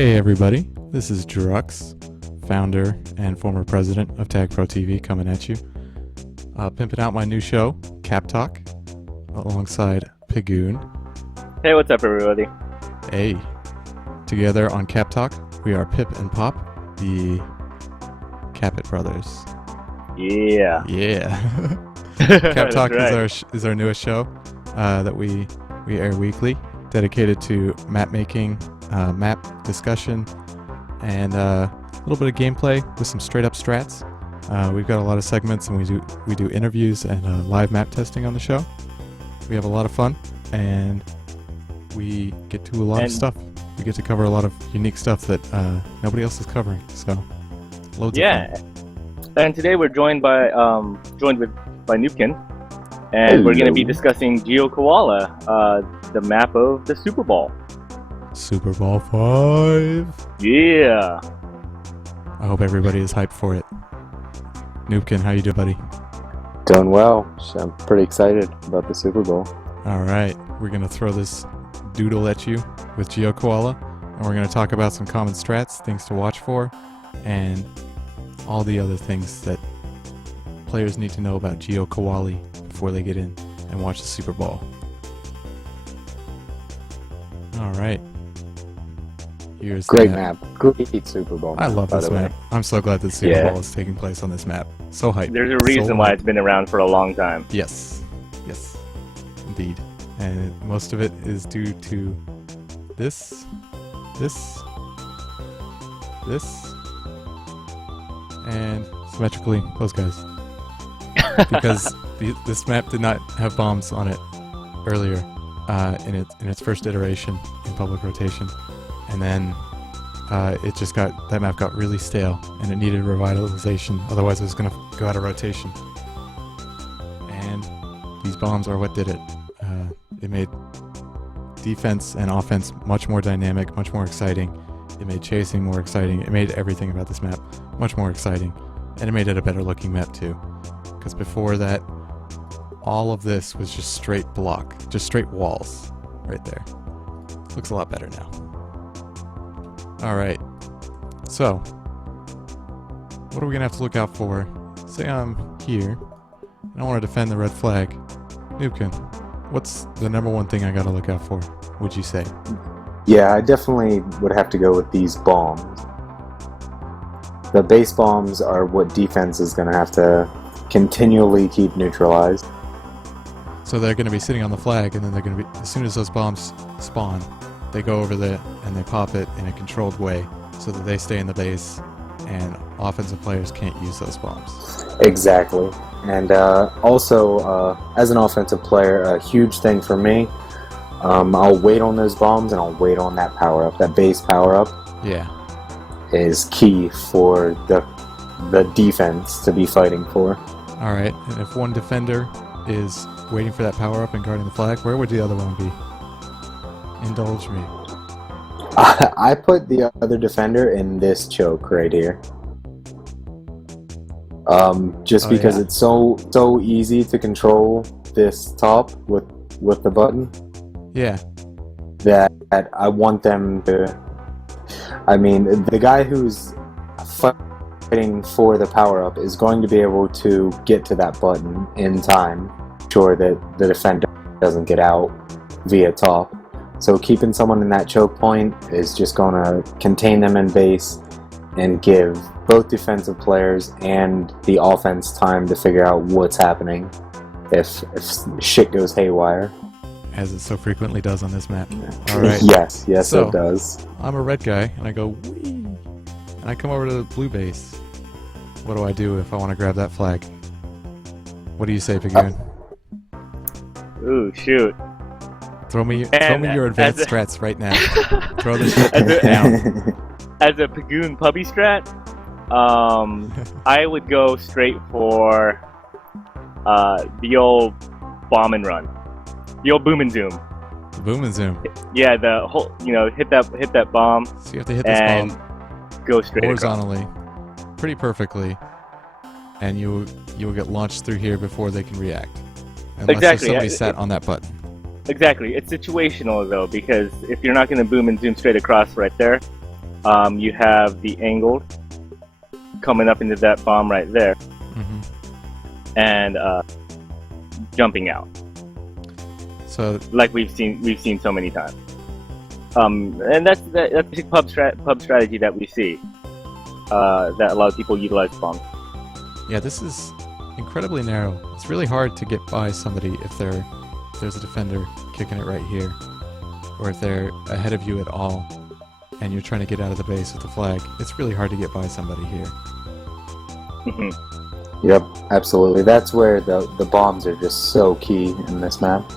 Hey everybody, this is Drux, founder and former president of TagPro TV, coming at you. Pimping out my new show, Cap Talk, alongside Pigoon. Hey, what's up, everybody? Hey. Together on Cap Talk, we are Pip and Pop, the Capit brothers. Yeah. Yeah. Cap Talk right. is our newest show that we air weekly, dedicated to map making, map discussion, and a little bit of gameplay with some straight up strats. We've got a lot of segments, and we do interviews and live map testing on the show. We have a lot of fun, and we get to a lot of stuff. We get to cover a lot of unique stuff that nobody else is covering. So, loads of fun. And today we're joined by Nupkin, and we're going to be discussing Geo Koala, the map of the Super Bowl. Super Bowl 5. Yeah. I hope everybody is hyped for it. Nupkin, how you doing, buddy? Doing well. I'm pretty excited about the Super Bowl. All right, we're going to throw this doodle at you with Geo Koala, and we're going to talk about some common strats, things to watch for, and all the other things that players need to know about Geo Koala before they get in and watch the Super Bowl. All right. Here's great map. Great Super Bowl. I love this map. I'm so glad that Super Bowl is taking place on this map. So hyped. There's a reason why it's been around for a long time. Yes. Yes. Indeed. And most of it is due to this, and symmetrically those guys. Because this map did not have bombs on it earlier in its first iteration in public rotation, and then that map got really stale and it needed revitalization, otherwise it was going to go out of rotation. And these bombs are what did it. It made defense and offense much more dynamic, much more exciting. It made chasing more exciting. It made everything about this map much more exciting, and it made it a better looking map too. Because before that, all of this was just straight block, just straight walls right there. Looks a lot better now. Alright, so what are we going to have to look out for? Say I'm here, and I want to defend the red flag. Nupkin, what's the number one thing I got to look out for, would you say? Yeah, I definitely would have to go with these bombs. The base bombs are what defense is going to have to continually keep neutralized. So they're going to be sitting on the flag, and then they're going to be, as soon as those bombs spawn, they go over there and they pop it in a controlled way so that they stay in the base and offensive players can't use those bombs. Exactly. And also, as an offensive player, a huge thing for me, I'll wait on those bombs and I'll wait on that power-up. That base power-up is key for the defense to be fighting for. Alright, and if one defender is waiting for that power-up and guarding the flag, where would the other one be? Indulge me. I put the other defender in this choke right here. Because it's so easy to control this top with the button. Yeah. That I want them to. I mean, the guy who's fighting for the power up is going to be able to get to that button in time, sure that the defender doesn't get out via top. So keeping someone in that choke point is just going to contain them in base and give both defensive players and the offense time to figure out what's happening if shit goes haywire. As it so frequently does on this map. Alright. Yes, so, it does. I'm a red guy, and I go, whee! And I come over to the blue base. What do I do if I want to grab that flag? What do you say, Pigoon? Ooh, shoot. Throw me your advanced strats right now. Throw this shit down. As a Pigoon puppy strat, I would go straight for the old bomb and run. The old boom and zoom. The boom and zoom. Yeah, the whole, hit that bomb. So you have to hit this bomb go straight horizontally, pretty perfectly, and you will get launched through here before they can react. Unless there's somebody sat on that button. Exactly. It's situational though, because if you're not going to boom and zoom straight across right there, You have the angled coming up into that bomb right there, and jumping out. So like we've seen so many times. And that's the pub strategy that we see. That a lot of people utilize bombs. yeah, this is incredibly narrow. It's really hard to get by somebody if there's a defender kicking it right here, or if they're ahead of you at all, and you're trying to get out of the base with the flag. It's really hard to get by somebody here. Yep, absolutely. That's where the bombs are just so key in this map.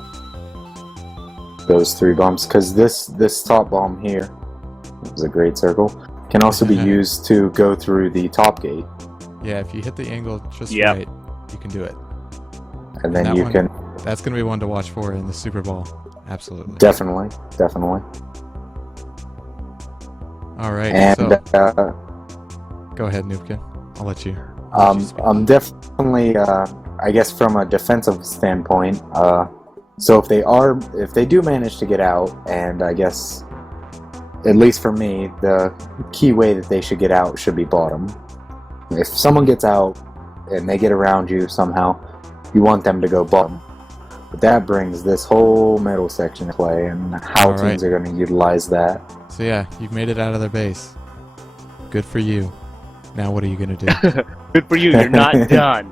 Those 3 bombs, because this top bomb here is a great circle. Can also be used to go through the top gate. Yeah, if you hit the angle just right, you can do it. And then That's going to be one to watch for in the Super Bowl. Absolutely. Definitely. All right. And so, go ahead, Noobkin. I'll let you. I'm definitely, I guess, from a defensive standpoint. So if they do manage to get out, and I guess, at least for me, the key way that they should get out should be bottom. If someone gets out and they get around you somehow, you want them to go bottom. But that brings this whole middle section to play, and how teams are going to utilize that. So yeah, you've made it out of their base. Good for you. Now what are you going to do? Good for you, you're not done.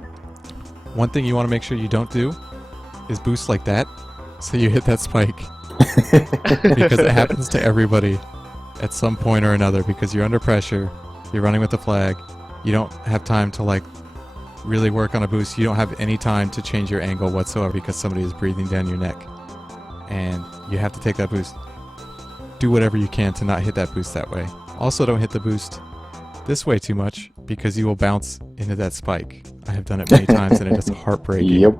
One thing you want to make sure you don't do is boost like that, so you hit that spike. Because it happens to everybody at some point or another, because you're under pressure, you're running with the flag, you don't have time to like really work on a boost, you don't have any time to change your angle whatsoever because somebody is breathing down your neck. And you have to take that boost. Do whatever you can to not hit that boost that way. Also, don't hit the boost this way too much, because you will bounce into that spike. I have done it many times, and it is heartbreaking. Yep.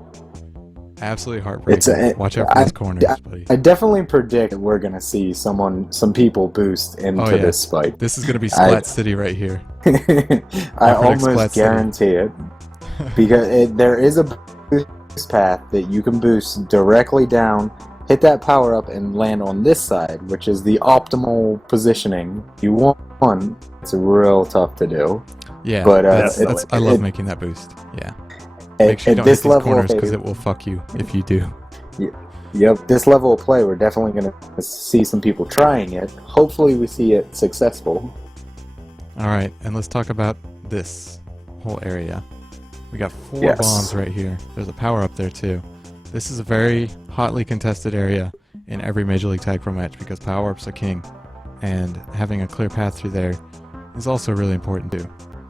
Absolutely heartbreaking. Watch out for those corners, buddy. I definitely predict that we're going to see some people boost into this spike. This is going to be Splat City right here. I almost guarantee it. Because there is a boost path that you can boost directly down, hit that power up, and land on this side, which is the optimal positioning you want. It's real tough to do. Yeah, but I love making that boost. Yeah. Make sure you don't hit these corners, because it will fuck you if you do. Yep, this level of play, we're definitely going to see some people trying it. Hopefully we see it successful. Alright, and let's talk about this whole area. We got 4 bombs right here. There's a power up there too. This is a very hotly contested area in every Major League TagPro match, because power-ups are king. And having a clear path through there is also really important too.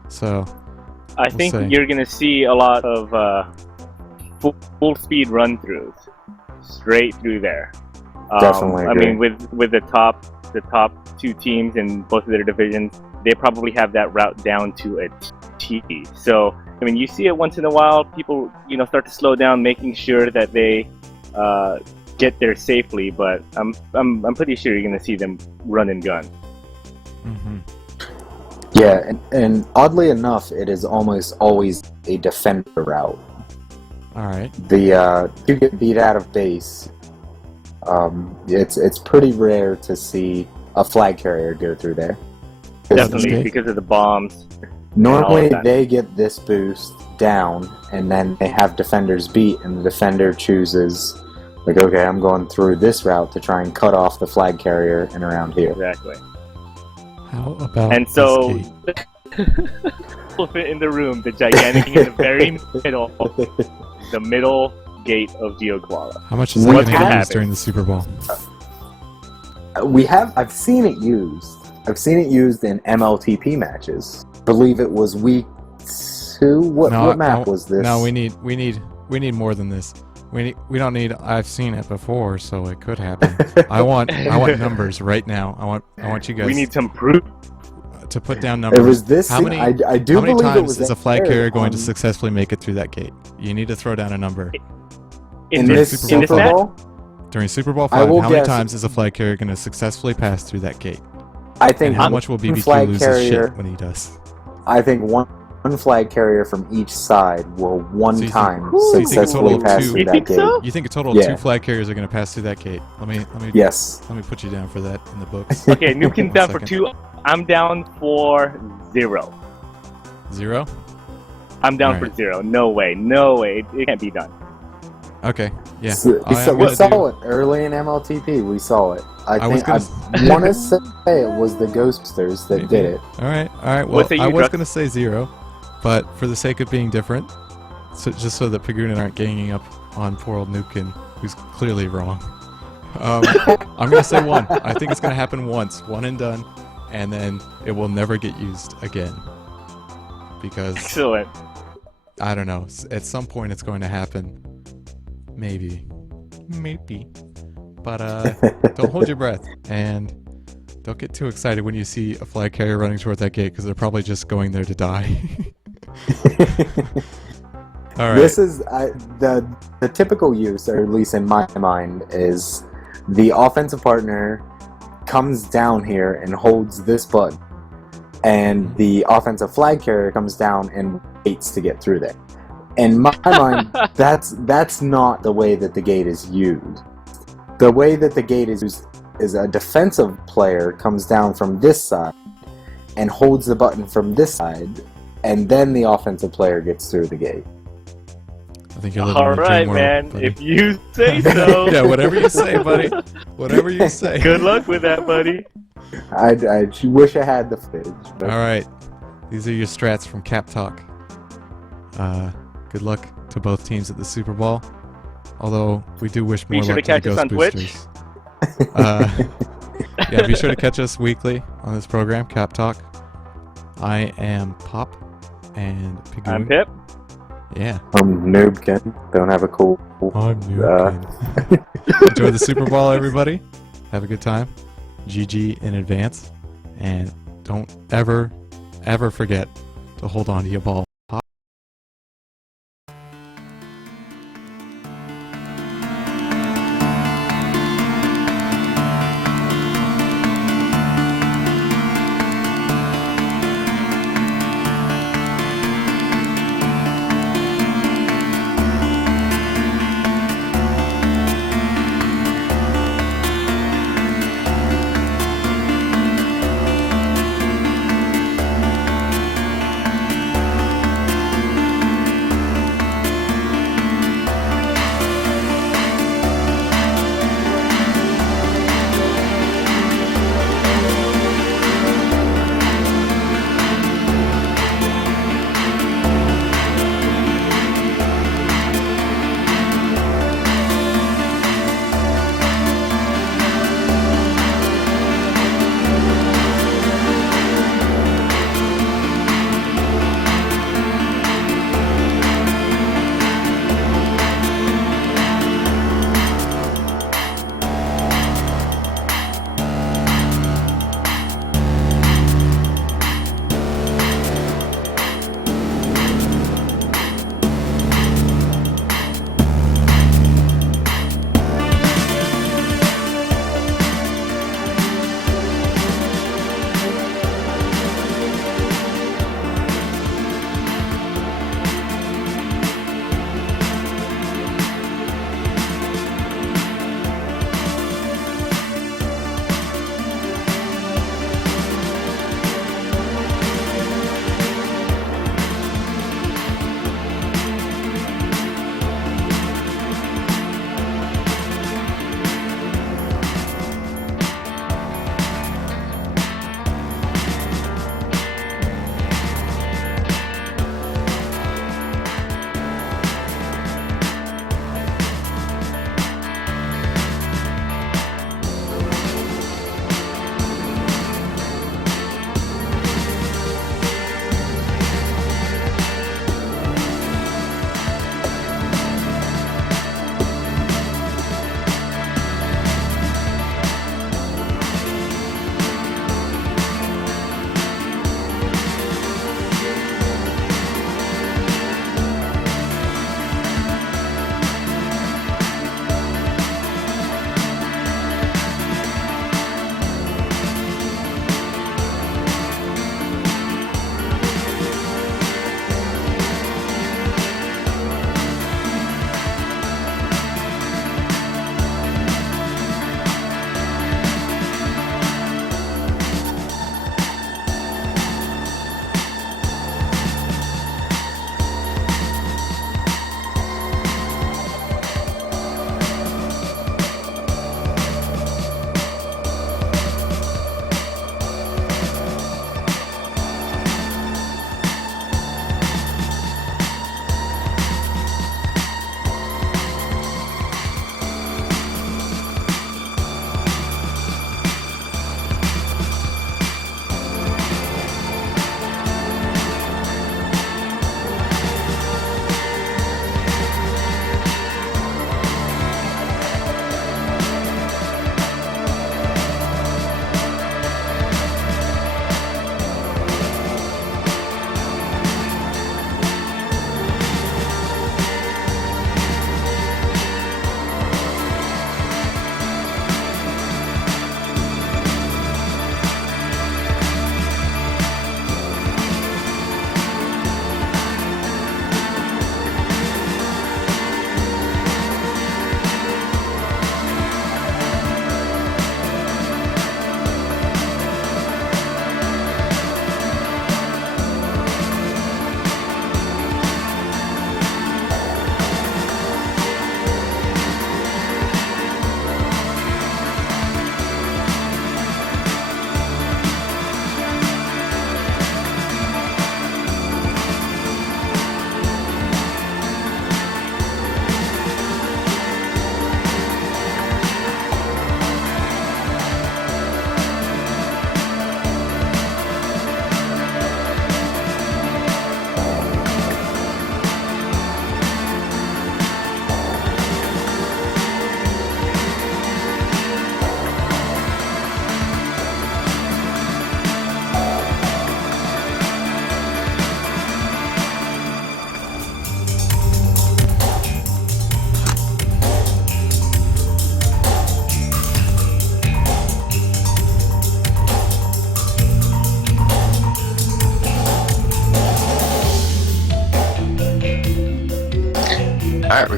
So I think you're going to see a lot of full speed run-throughs straight through there. Definitely. I mean, with the top 2 teams in both of their divisions, they probably have that route down to a T. So I mean, you see it once in a while. People, start to slow down, making sure that they get there safely. But I'm pretty sure you're going to see them run and gun. Mm-hmm. Yeah, and oddly enough, it is almost always a defender route. All right. You get beat out of base. It's pretty rare to see a flag carrier go through there. Definitely, because of the bombs. Normally, they get this boost down, and then they have defenders beat, and the defender chooses, like, okay, I'm going through this route to try and cut off the flag carrier and around here. Exactly. How about and so, elephant in the room, the gigantic in the very middle, the middle gate of Geo Koala. How much is that going to get used during the Super Bowl? I've seen it used. I've seen it used in MLTP matches. I believe it was week 2. What map was this? No, we need more than this. We don't need. I've seen it before, so it could happen. I want numbers right now. I want you guys. We need some proof to put down numbers. It was this. How many? I do how many believe times it was is a flag carrier going to successfully make it through that gate? You need to throw down a number. In this Super Bowl? During Super Bowl 5, how many times is a flag carrier going to successfully pass through that gate? I think. And how much will BBQ lose his shit when he does? I think one one flag carrier from each side will one So you think- time so you think a total successfully of pass two- through You that think gate. so? You think a total of Yeah. 2 flag carriers are going to pass through that gate? Let me Yes. let me put you down for that in the books. Okay, Nukin's One down for second. 2. I'm down for 0. 0? I'm down Alright. for 0. No way. No way. It can't be done. Okay. Yeah. So, I am we gonna saw do- it early in MLTP. We saw it. I was think I want to say it was the Ghostboosters that Maybe. did it. All right. Well, What say you, I was Drux? going to say 0, but for the sake of being different, just so that Pagoon aren't ganging up on poor old Nukin, who's clearly wrong, I'm going to say 1. I think it's going to happen once, 1 and done, and then it will never get used again. Because, Excellent. I don't know, at some point it's going to happen. Maybe. But don't hold your breath, and don't get too excited when you see a flag carrier running toward that gate, because they're probably just going there to die. All right. This is the typical use, or at least in my mind, is the offensive partner comes down here and holds this button, and the offensive flag carrier comes down and waits to get through there. In my mind, that's not the way that the gate is used. The way that the gate is used is a defensive player comes down from this side and holds the button from this side, and then the offensive player gets through the gate. I think you're living All in a right, dream man. world, buddy. If you say so. Yeah, whatever you say, buddy. Whatever you say. Good luck with that, buddy. I wish I had the footage. But All right. These are your strats from Cap Talk. Good luck to both teams at the Super Bowl. Although we do wish Be more sure luck to catch the us on Twitch. Ghostboosters. Yeah, be sure to catch us weekly on this program, Cap Talk. I am Pop and Pagoon. I'm Pip. Yeah. I'm Noobkin. Don't have a cool. I'm new. Uh, Enjoy the Super Bowl, everybody. Have a good time. GG in advance. And don't ever forget to hold on to your ball.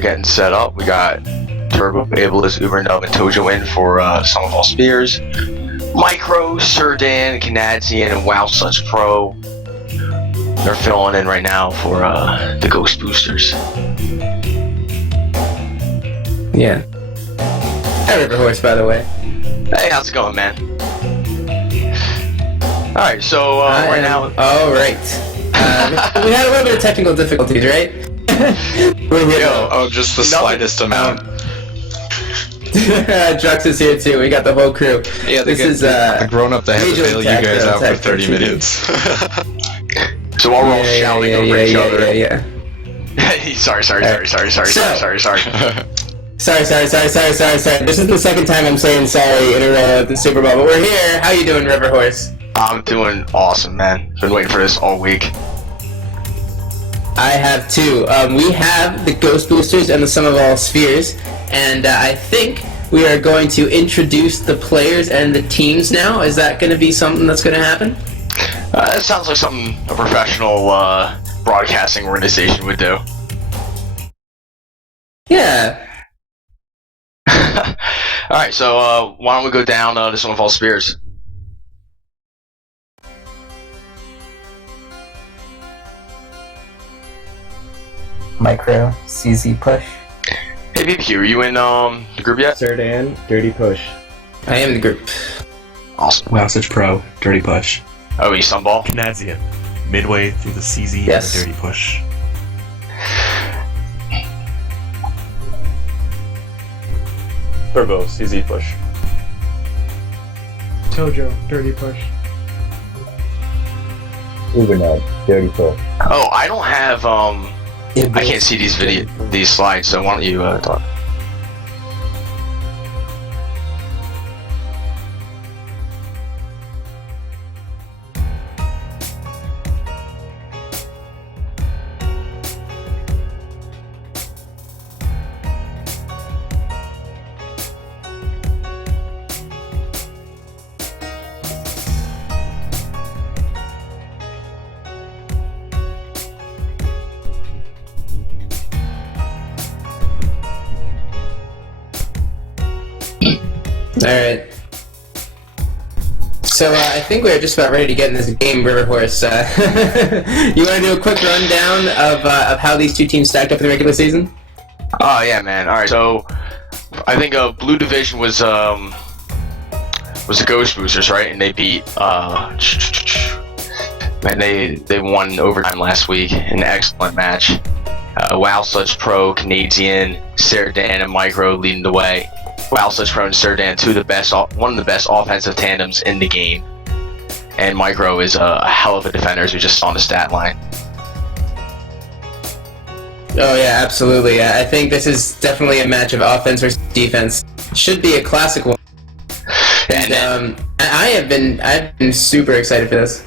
getting set up, we got Turbo, Ableist, Ubernub, and Tojo in for Song of All Spears. Micro, Serdan, Canadian, and Wow Such Pro. They're filling in right now for the Ghostboosters. Yeah. Hi, River Horse, by the way. Hey, how's it going, man? Alright, so right now... Oh, right. We had a little bit of technical difficulties, right? We're here. Just the slightest amount. Drux is here too. We got the whole crew. Yeah, this is the grown-up that had to bail you guys out for 30 minutes. So while we're all shouting over each other... Yeah. Sorry. Sorry. This is the second time I'm saying sorry in a row at the Super Bowl, but we're here. How you doing, River Horse? I'm doing awesome, man. Been waiting for this all week. I have too. We have the Ghostboosters and the Sum of All Spheres, and I think we are going to introduce the players and the teams now. Is that going to be something that's going to happen? That sounds like something a professional broadcasting organization would do. Yeah. Alright, so why don't we go down to Sum of All Spears? Micro, CZ Push. Hey BBQ, are you in the group yet? Serdan, Dirty Push. I am the group. Awesome. Wow Such Pro, Dirty Push. Oh, you Sunball? Canadian, midway through the CZ Yes. and the Dirty Push. Turbo, CZ Push. Tojo, Dirty Push. Ubernub, Dirty Push. Oh, I don't have I can't see these slides, so why don't you talk? Alright. So I think we're just about ready to get in this game, River Horse. You want to do a quick rundown of how these two teams stacked up in the regular season? Oh yeah, man. All right, so I think Blue Division was the Ghostboosters, right? And they beat man, they won overtime last week. An excellent match. Wow Such Pro, Canadian, Serdan, and Micro leading the way. Wow Such Pro and Serdan, one of the best offensive tandems in the game. And Micro is a hell of a defender, as we just saw on the stat line. Oh yeah, absolutely. I think this is definitely a match of offense versus defense. Should be a classic one. And I've been super excited for this.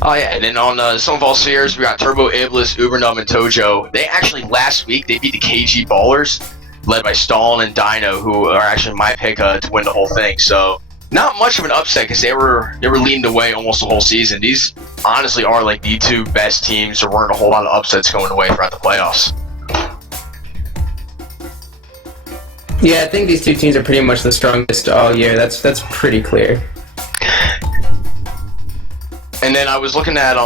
Oh yeah, and then on Sum of All Spheres, we got Turbo, Iblis, Ubernum, and Tojo. They actually, last week, they beat the KG Ballers, led by Stalin and Dino, who are actually my pick to win the whole thing. So, not much of an upset, because they were leading the way almost the whole season. These honestly are like the two best teams. There weren't a whole lot of upsets going away throughout the playoffs. Yeah, I think these two teams are pretty much the strongest all year. That's pretty clear. And then I was looking at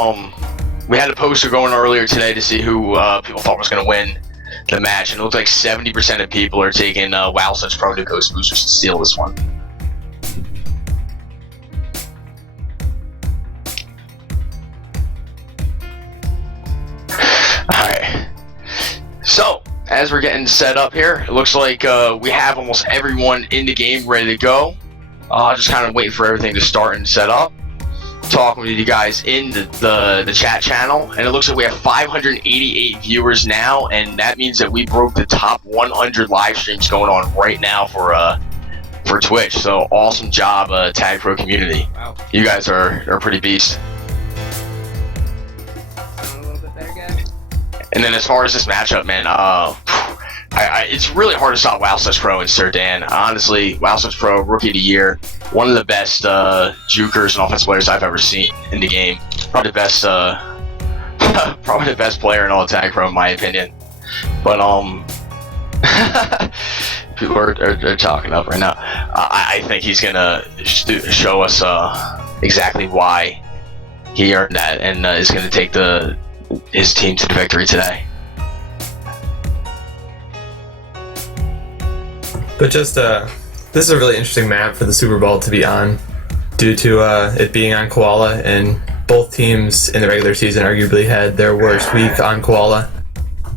we had a poster going earlier today to see who people thought was going to win the match, and it looked like 70% of people are taking Wow Such Pro to Ghostboosters to steal this one. Alright. So, as we're getting set up here, it looks like we have almost everyone in the game ready to go. Just kind of waiting for everything to start and set up. Talking with you guys in the chat channel, and it looks like we have 588 viewers now, and that means that we broke the top 100 live streams going on right now for Twitch. So awesome job, TagPro community. Wow. You guys are pretty beast. Sound a little bit better, guys? And then as far as this matchup, man, it's really hard to stop Wow Such Pro and Serdan. Honestly, Wow Such Pro, Rookie of the Year, one of the best jukers and offensive players I've ever seen in the game. Probably the best player in all of TagPro, in my opinion. But people are talking up right now. I think he's gonna show us exactly why he earned that, and is gonna take his team to the victory today. But just this is a really interesting map for the Super Bowl to be on, due to it being on Koala, and both teams in the regular season arguably had their worst week on Koala.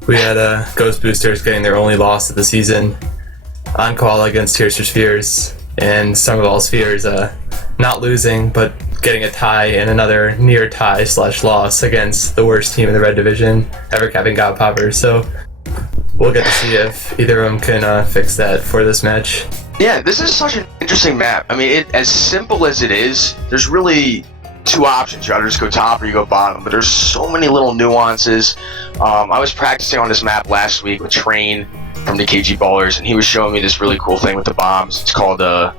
We had Ghostboosters getting their only loss of the season on Koala against Tears for Spheres, and Some of All Spheres not losing, but getting a tie and another near tie / loss against the worst team in the Red Division, Evercapping God Popper. So we'll get to see if either of them can fix that for this match. Yeah, this is such an interesting map. I mean, as simple as it is, there's really two options. You either just go top or you go bottom, but there's so many little nuances. I was practicing on this map last week with Train from the KG Ballers, and he was showing me this really cool thing with the bombs. It's called the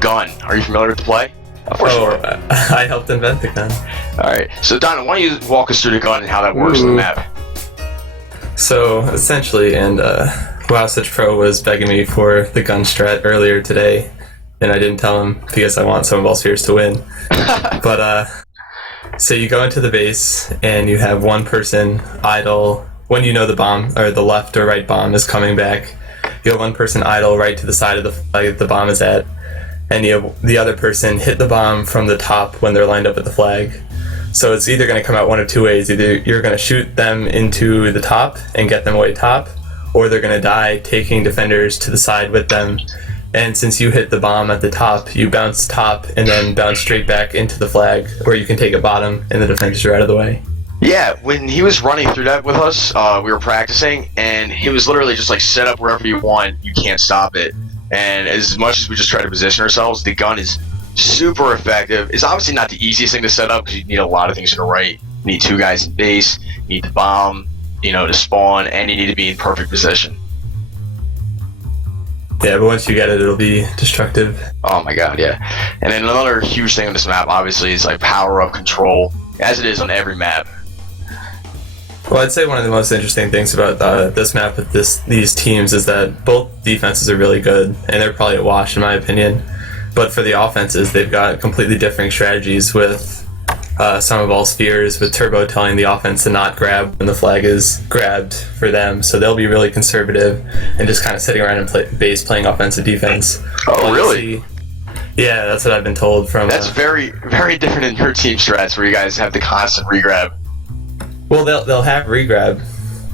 gun. Are you familiar with the play? I helped invent the gun. Alright, so Don, why don't you walk us through the gun and how that works in the map? So essentially, and Wowsuch Pro was begging me for the gun strat earlier today, and I didn't tell him because I want Some of All Spheres to win. But so you go into the base and you have one person idle when you know the bomb or the left or right bomb is coming back. You have one person idle right to the side of the flag the bomb is at, and you have the other person hit the bomb from the top when they're lined up at the flag. So it's either going to come out one of two ways. Either you're going to shoot them into the top and get them away top, or they're going to die taking defenders to the side with them. And since you hit the bomb at the top, you bounce top and then bounce straight back into the flag, or you can take it bottom and the defenders are out of the way. Yeah, when he was running through that with us, we were practicing, and he was literally just like, set up wherever you want, you can't stop it. And as much as we just try to position ourselves, the gun is super effective. It's obviously not the easiest thing to set up because you need a lot of things in a right. You need two guys in base, you need the bomb, to spawn, and you need to be in perfect position. Yeah, but once you get it, it'll be destructive. Oh my god, yeah. And then another huge thing on this map, obviously, is like power-up control, as it is on every map. Well, I'd say one of the most interesting things about this map with these teams is that both defenses are really good, and they're probably a wash in my opinion. But for the offenses, they've got completely different strategies with Some of All Spheres, with Turbo telling the offense to not grab when the flag is grabbed for them. So they'll be really conservative and just kind of sitting around in base playing offensive defense. Oh, really? Yeah, that's what I've been told from... That's very, very different in your team strats where you guys have the constant regrab. Well, they'll have regrab,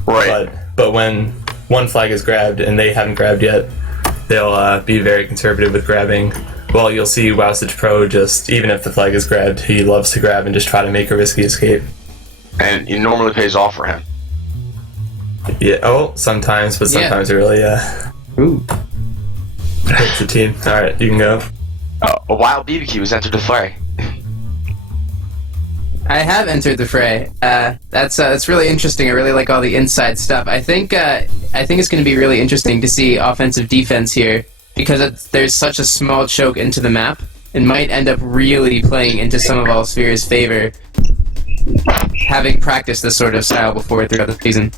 right? But when one flag is grabbed and they haven't grabbed yet, they'll be very conservative with grabbing. Well, you'll see Wowsuch Pro just, even if the flag is grabbed, he loves to grab and just try to make a risky escape. And it normally pays off for him. Yeah, sometimes, but sometimes it really, Ooh. hurts the team. Alright, you can go. A wild BBQ has entered the fray. I have entered the fray. That's really interesting. I really like all the inside stuff. I think it's going to be really interesting to see offensive defense here because there's such a small choke into the map. It might end up really playing into Some of All Spheres' favor, having practiced this sort of style before throughout the season.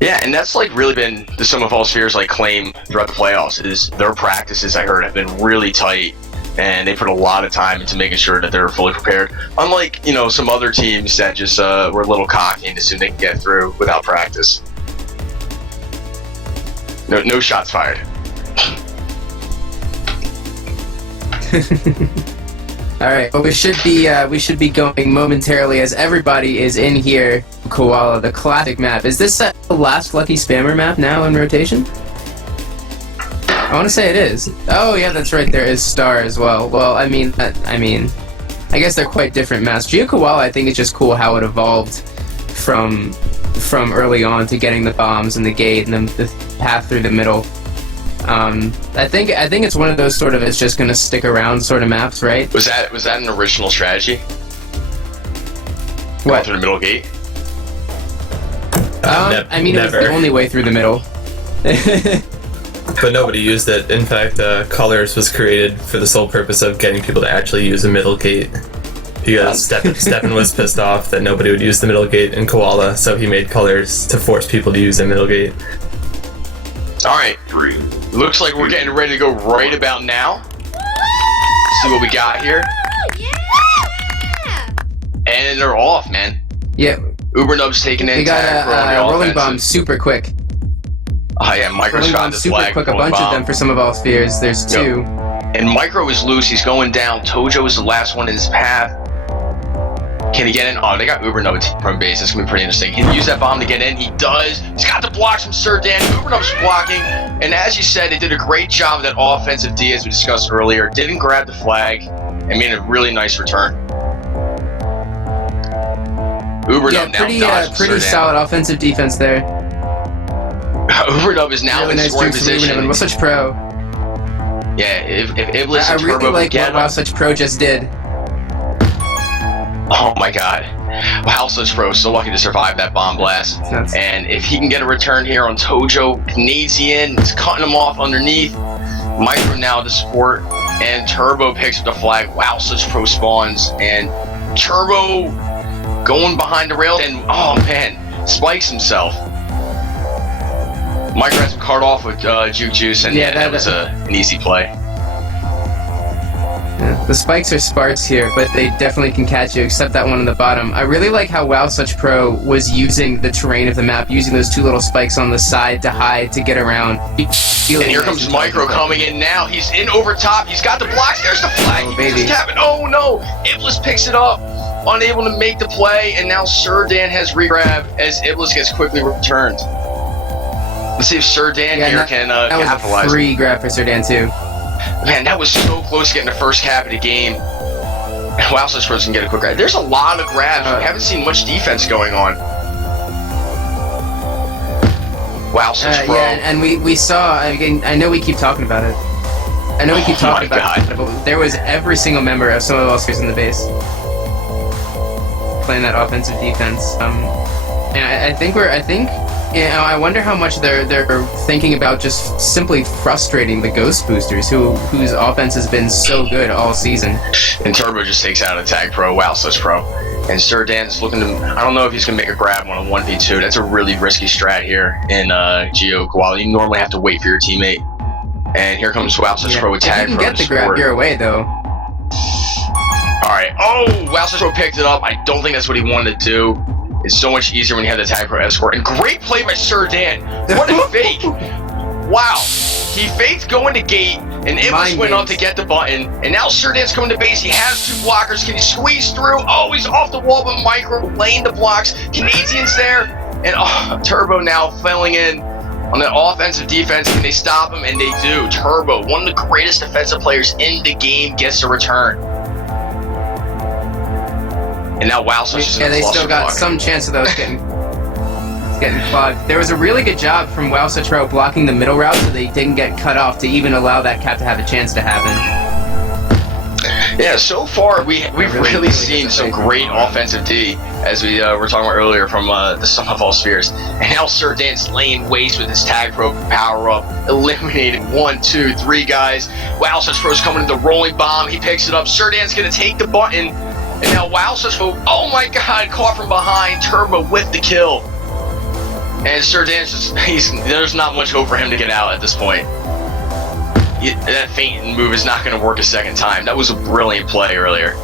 Yeah, and that's like really been the Some of All Spheres claim throughout the playoffs is their practices, I heard, have been really tight. And they put a lot of time into making sure that they're fully prepared. Unlike, some other teams that just were a little cocky and assumed they could get through without practice. No shots fired. All right, well, we should be going momentarily as everybody is in here. Koala, the classic map. Is this the last Lucky Spammer map now in rotation? I want to say it is. Oh yeah, that's right. There is Star as well. Well, I guess they're quite different maps. Geo Koala, I think it's just cool how it evolved from early on to getting the bombs and the gate and then the path through the middle. I think it's one of those sort of it's just gonna stick around sort of maps, right? Was that an original strategy? What? Going through the middle gate? It was the only way through the middle. But nobody used it. In fact, Colors was created for the sole purpose of getting people to actually use a middle gate. Because Steppen was pissed off that nobody would use the middle gate in Koala, so he made Colors to force people to use the middle gate. Alright, looks like we're getting ready to go right about now. See what we got here. And they're off, man. Yeah. Ubernub's taking in We got tag a on the rolling bomb offensive. super quick. Oh yeah, Micro's Rolling got bomb the super flag. quick. A rolling bunch of bomb. them for some of all spheres. There's two. And Micro is loose. He's going down. Tojo is the last one in his path. Can he get in? Oh, they got Ubernub from base. It's going to be pretty interesting. Can he use that bomb to get in? He does. He's got the blocks from Sir Dan. Ubernub's blocking. And as you said, they did a great job of that offensive D, as we discussed earlier. Didn't grab the flag and made a really nice return. Ubernub now pretty solid offensive defense there. Ubernub is now really in nice scoring drinks from position. Ubernub and Such Pro. Yeah, if Iblis I and really Turbo like get what him. Such Pro just did. Oh my god. Wow, Such Pro is so lucky to survive that bomb blast. Nuts. And if he can get a return here on Tojo, nades he in, he's cutting him off underneath. Micro now to support, and Turbo picks up the flag. Wow, Such Pro spawns, and Turbo going behind the rail, and oh man, spikes himself. Micro has him cart off with Juke Juice, and yeah, that was an easy play. Yeah, the spikes are sparse here, but they definitely can catch you, except that one on the bottom. I really like how Wow Such Pro was using the terrain of the map, using those two little spikes on the side to hide, to get around. And here comes Micro coming in now. He's in over top. He's got the blocks. There's the flag. Oh, He just tap it. Oh no! Iblis picks it up, unable to make the play, and now Sir Dan has regrab as Iblis gets quickly returned. Let's see if Sir Dan here can that was capitalize. a free grab for Sir Dan too. Man, that was so close to getting the first cap of the game. And Wow Such Pro can get a quick grab. There's a lot of grabs. We haven't seen much defense going on. Wow Such Pro. Yeah, and we saw, again, I know we keep talking about it. I know we keep talking about it, but there was every single member of some of the spheres in the base playing that offensive defense. And I wonder how much they're thinking about just simply frustrating the Ghostboosters, whose offense has been so good all season. And Turbo just takes out a TagPro, Wow Such Pro. And Sir Dan's looking to, I don't know if he's going to make a grab on a 1v2. That's a really risky strat here in Geo Koala. You normally have to wait for your teammate. And here comes Wow Such Pro with TagPro. If you can get the grab, you're away though. Alright, oh, Wow Such Pro picked it up. I don't think that's what he wanted to do. It's so much easier when you have the TagPro escort. And great play by Sir Dan. What a fake. Wow. He faked going to gate, and Iblis went up to get the button. And now Sir Dan's coming to base. He has two blockers. Can he squeeze through? Oh, he's off the wall, but Micro laying the blocks. Canadian's there. And Turbo now filling in on the offensive defense. Can they stop him? And they do. Turbo, one of the greatest defensive players in the game, gets a return. And now Wow Such is in they the still got some chance of those getting clogged. There was a really good job from Wow Such Pro blocking the middle route so they didn't get cut off to even allow that cap to have a chance to happen. Yeah, so far we've really seen some great offensive D, as we were talking about earlier from the Sum of All Spheres. And now Sir Dan's laying waste with his TagPro power up, eliminated 1, 2, 3 guys. Wow Such Pro's coming to the rolling bomb. He picks it up. Sir Dan's gonna take the button. And now Wow Such Pro, oh my god, caught from behind, Turbo with the kill. And Sir Dan's there's not much hope for him to get out at this point. That feint move is not going to work a second time. That was a brilliant play earlier.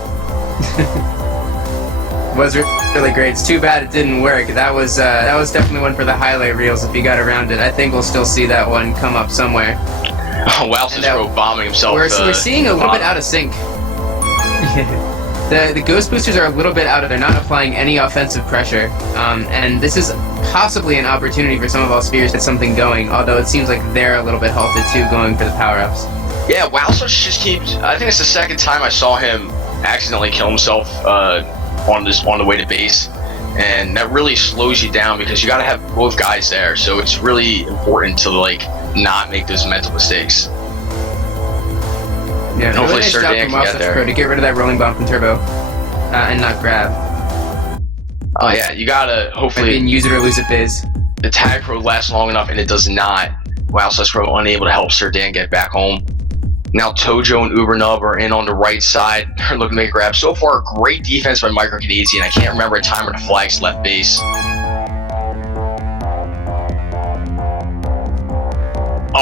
Was really great. It's too bad it didn't work. That was definitely one for the highlight reels if you got around it. I think we'll still see that one come up somewhere. Oh, Wow Such Pro bombing himself. We're seeing a little bit out of sync. The Ghostboosters are a little bit out of, they're not applying any offensive pressure, and this is possibly an opportunity for some of All Spheres to get something going, although it seems like they're a little bit halted too, going for the power-ups. Yeah, Wow Such just keeps, I think it's the second time I saw him accidentally kill himself on the way to base, and that really slows you down because you gotta have both guys there, so it's really important to not make those mental mistakes. Yeah, and hopefully really nice Sir job Dan from can get there. Pro to get rid of that rolling bomb from Turbo and not grab. Oh yeah, you gotta hopefully in use it or lose it phase. The TagPro lasts long enough, and it does not. Wow Such Pro unable to help Sir Dan get back home. Now Tojo and Ubernub are in on the right side. They're looking to make a grab. So far, great defense by Micro Canadian. I can't remember a time where the flags left base.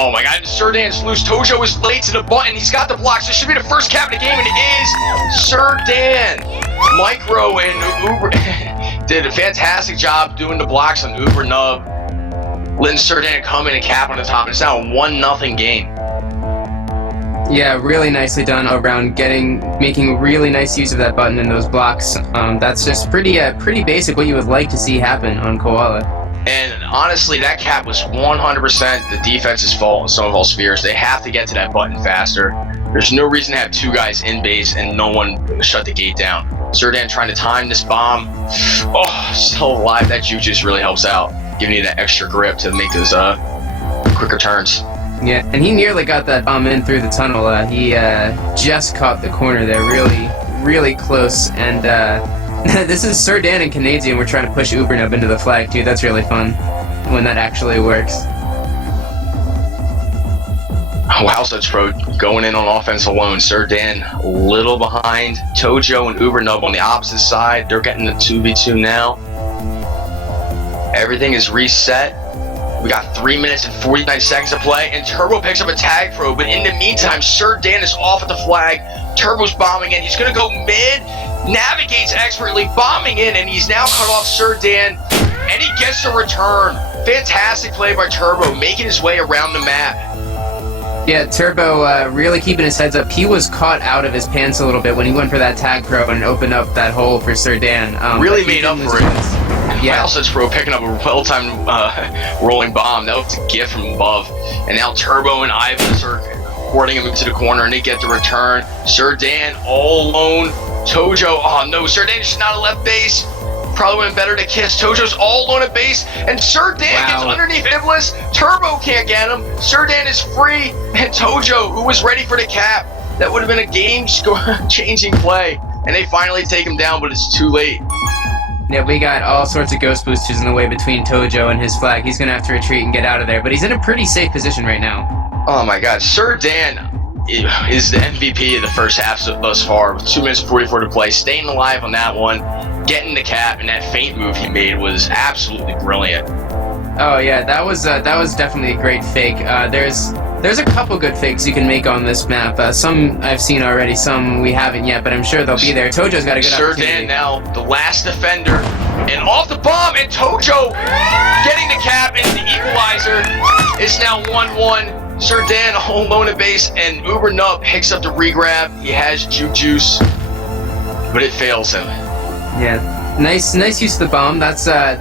Oh my god, Serdan's loose. Tojo is late to the button. He's got the blocks. This should be the first cap of the game, and it is Serdan. Micro and Uber did a fantastic job doing the blocks on Uber Nub. Letting Serdan come in and cap on the top. It's now a 1-0 game. Yeah, really nicely done around making really nice use of that button and those blocks. That's just pretty basic what you would like to see happen on Koala. And honestly, that cap was 100% the defense's fault in some of all spheres. They have to get to that button faster. There's no reason to have 2 guys in base and no one shut the gate down. Serdan trying to time this bomb. Oh, still alive. That juke just really helps out, giving you that extra grip to make those quicker turns. Yeah, and he nearly got that bomb in through the tunnel. He just caught the corner there, really close. And this is Serdan and Canadian. We're trying to push Ubernub into the flag too. That's really fun when that actually works. Wow, such pro going in on offense alone. Serdan a little behind. Tojo and Ubernub on the opposite side. They're getting the 2v2 now. Everything is reset. We got 3 minutes and 49 seconds to play, and Turbo picks up a TagPro, but in the meantime, Serdan is off at the flag. Turbo's bombing in. He's going to go mid, navigates expertly, bombing in, and he's now cut off Serdan, and he gets the return. Fantastic play by Turbo, making his way around the map. Yeah, Turbo really keeping his heads up. He was caught out of his pants a little bit when he went for that TagPro and opened up that hole for Serdan. Really made up for it. Yeah. Such pro picking up a well-timed rolling bomb. That was a gift from above. And now Turbo and Ivans are courting him into the corner, and they get the return. Serdan all alone. Tojo, oh no, Serdan should not have left base. Probably went better to kiss. Tojo's all alone at base, and Serdan gets underneath Iblis. Turbo can't get him. Serdan is free, and Tojo, who was ready for the cap, that would have been a game-changing play. And they finally take him down, but it's too late. Yeah, we got all sorts of Ghostboosters in the way between Tojo and his flag. He's going to have to retreat and get out of there, but he's in a pretty safe position right now. Oh my god, Serdan is the MVP of the first half thus far, with 2 minutes and 44 to play, staying alive on that one, getting the cap, and that feint move he made was absolutely brilliant. Oh yeah, that was definitely a great fake. There's a couple good fakes you can make on this map. Some I've seen already, some we haven't yet, but I'm sure they'll be there. Tojo's got a good opportunity. Serdan now, the last defender, and off the bomb, and Tojo getting the cap, and the equalizer is now 1-1. Serdan all alone at base, and Ubernub picks up the regrab. He has juice, but it fails him. Yeah, nice use of the bomb. That's one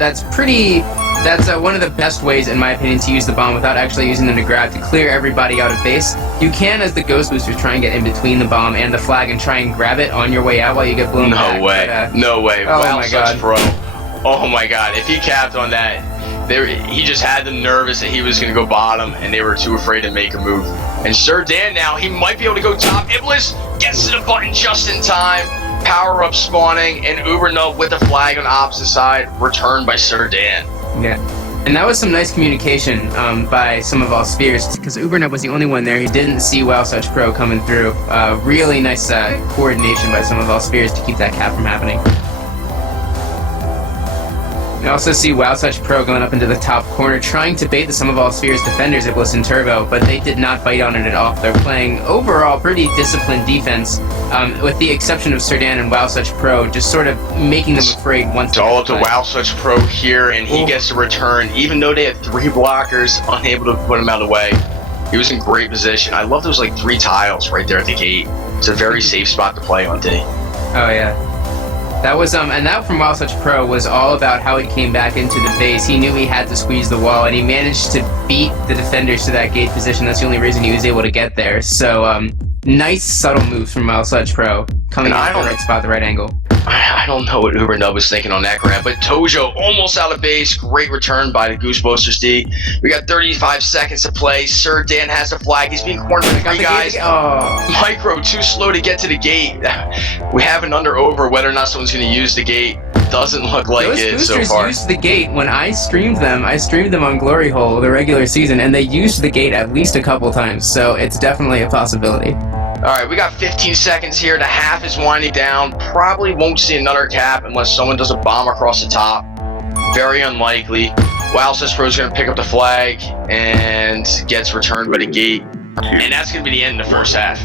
of the best ways, in my opinion, to use the bomb without actually using them to grab, to clear everybody out of base. You can, as the Ghostboosters, try and get in between the bomb and the flag and try and grab it on your way out while you get blown back. No way. Oh wow, my such god. pro. Oh my god, if he capped on that, he just had them nervous that he was going to go bottom, and they were too afraid to make a move. And Serdan now, he might be able to go top. Iblis gets to the button just in time. Power up spawning, and Ubernub with the flag on the opposite side, returned by Serdan. Yeah, and that was some nice communication by some of all spheres, because Ubernub was the only one there who didn't see Wow Such Pro coming through. Really nice coordination by some of all spheres to keep that cap from happening. You also see Wow Such Pro going up into the top corner, trying to bait the Sum of All Spheres defenders at Bliss and Turbo, but they did not bite on it at all. They're playing overall pretty disciplined defense, with the exception of Serdan and Wow Such Pro, just sort of making them afraid once. It's all up to Wow Such Pro here, and he gets the return, even though they had 3 blockers, unable to put him out of the way. He was in great position. I love those 3 tiles right there at the gate. It's a very safe spot to play on, D. Oh yeah. That was and that from Wow Such Pro was all about how he came back into the base. He knew he had to squeeze the wall, and he managed to beat the defenders to that gate position. That's the only reason he was able to get there. So nice subtle moves from Wow Such Pro, coming in at the right spot, the right angle. I don't know what Ubernub was thinking on that grab, but Tojo almost out of base. Great return by the Ghostboosters D. We got 35 seconds to play. Serdan has the flag. He's being cornered by 3 guys. Micro too slow to get to the gate. We have an under-over. Whether or not someone's going to use the gate doesn't look like it so far. Ghostboosters used the gate when I streamed them. I streamed them on Glory Hole the regular season, and they used the gate at least a couple times. So it's definitely a possibility. Alright, we got 15 seconds here. The half is winding down. Probably won't see another cap unless someone does a bomb across the top. Very unlikely. Wow, Pro's going to pick up the flag and gets returned by the gate. And that's going to be the end of the first half.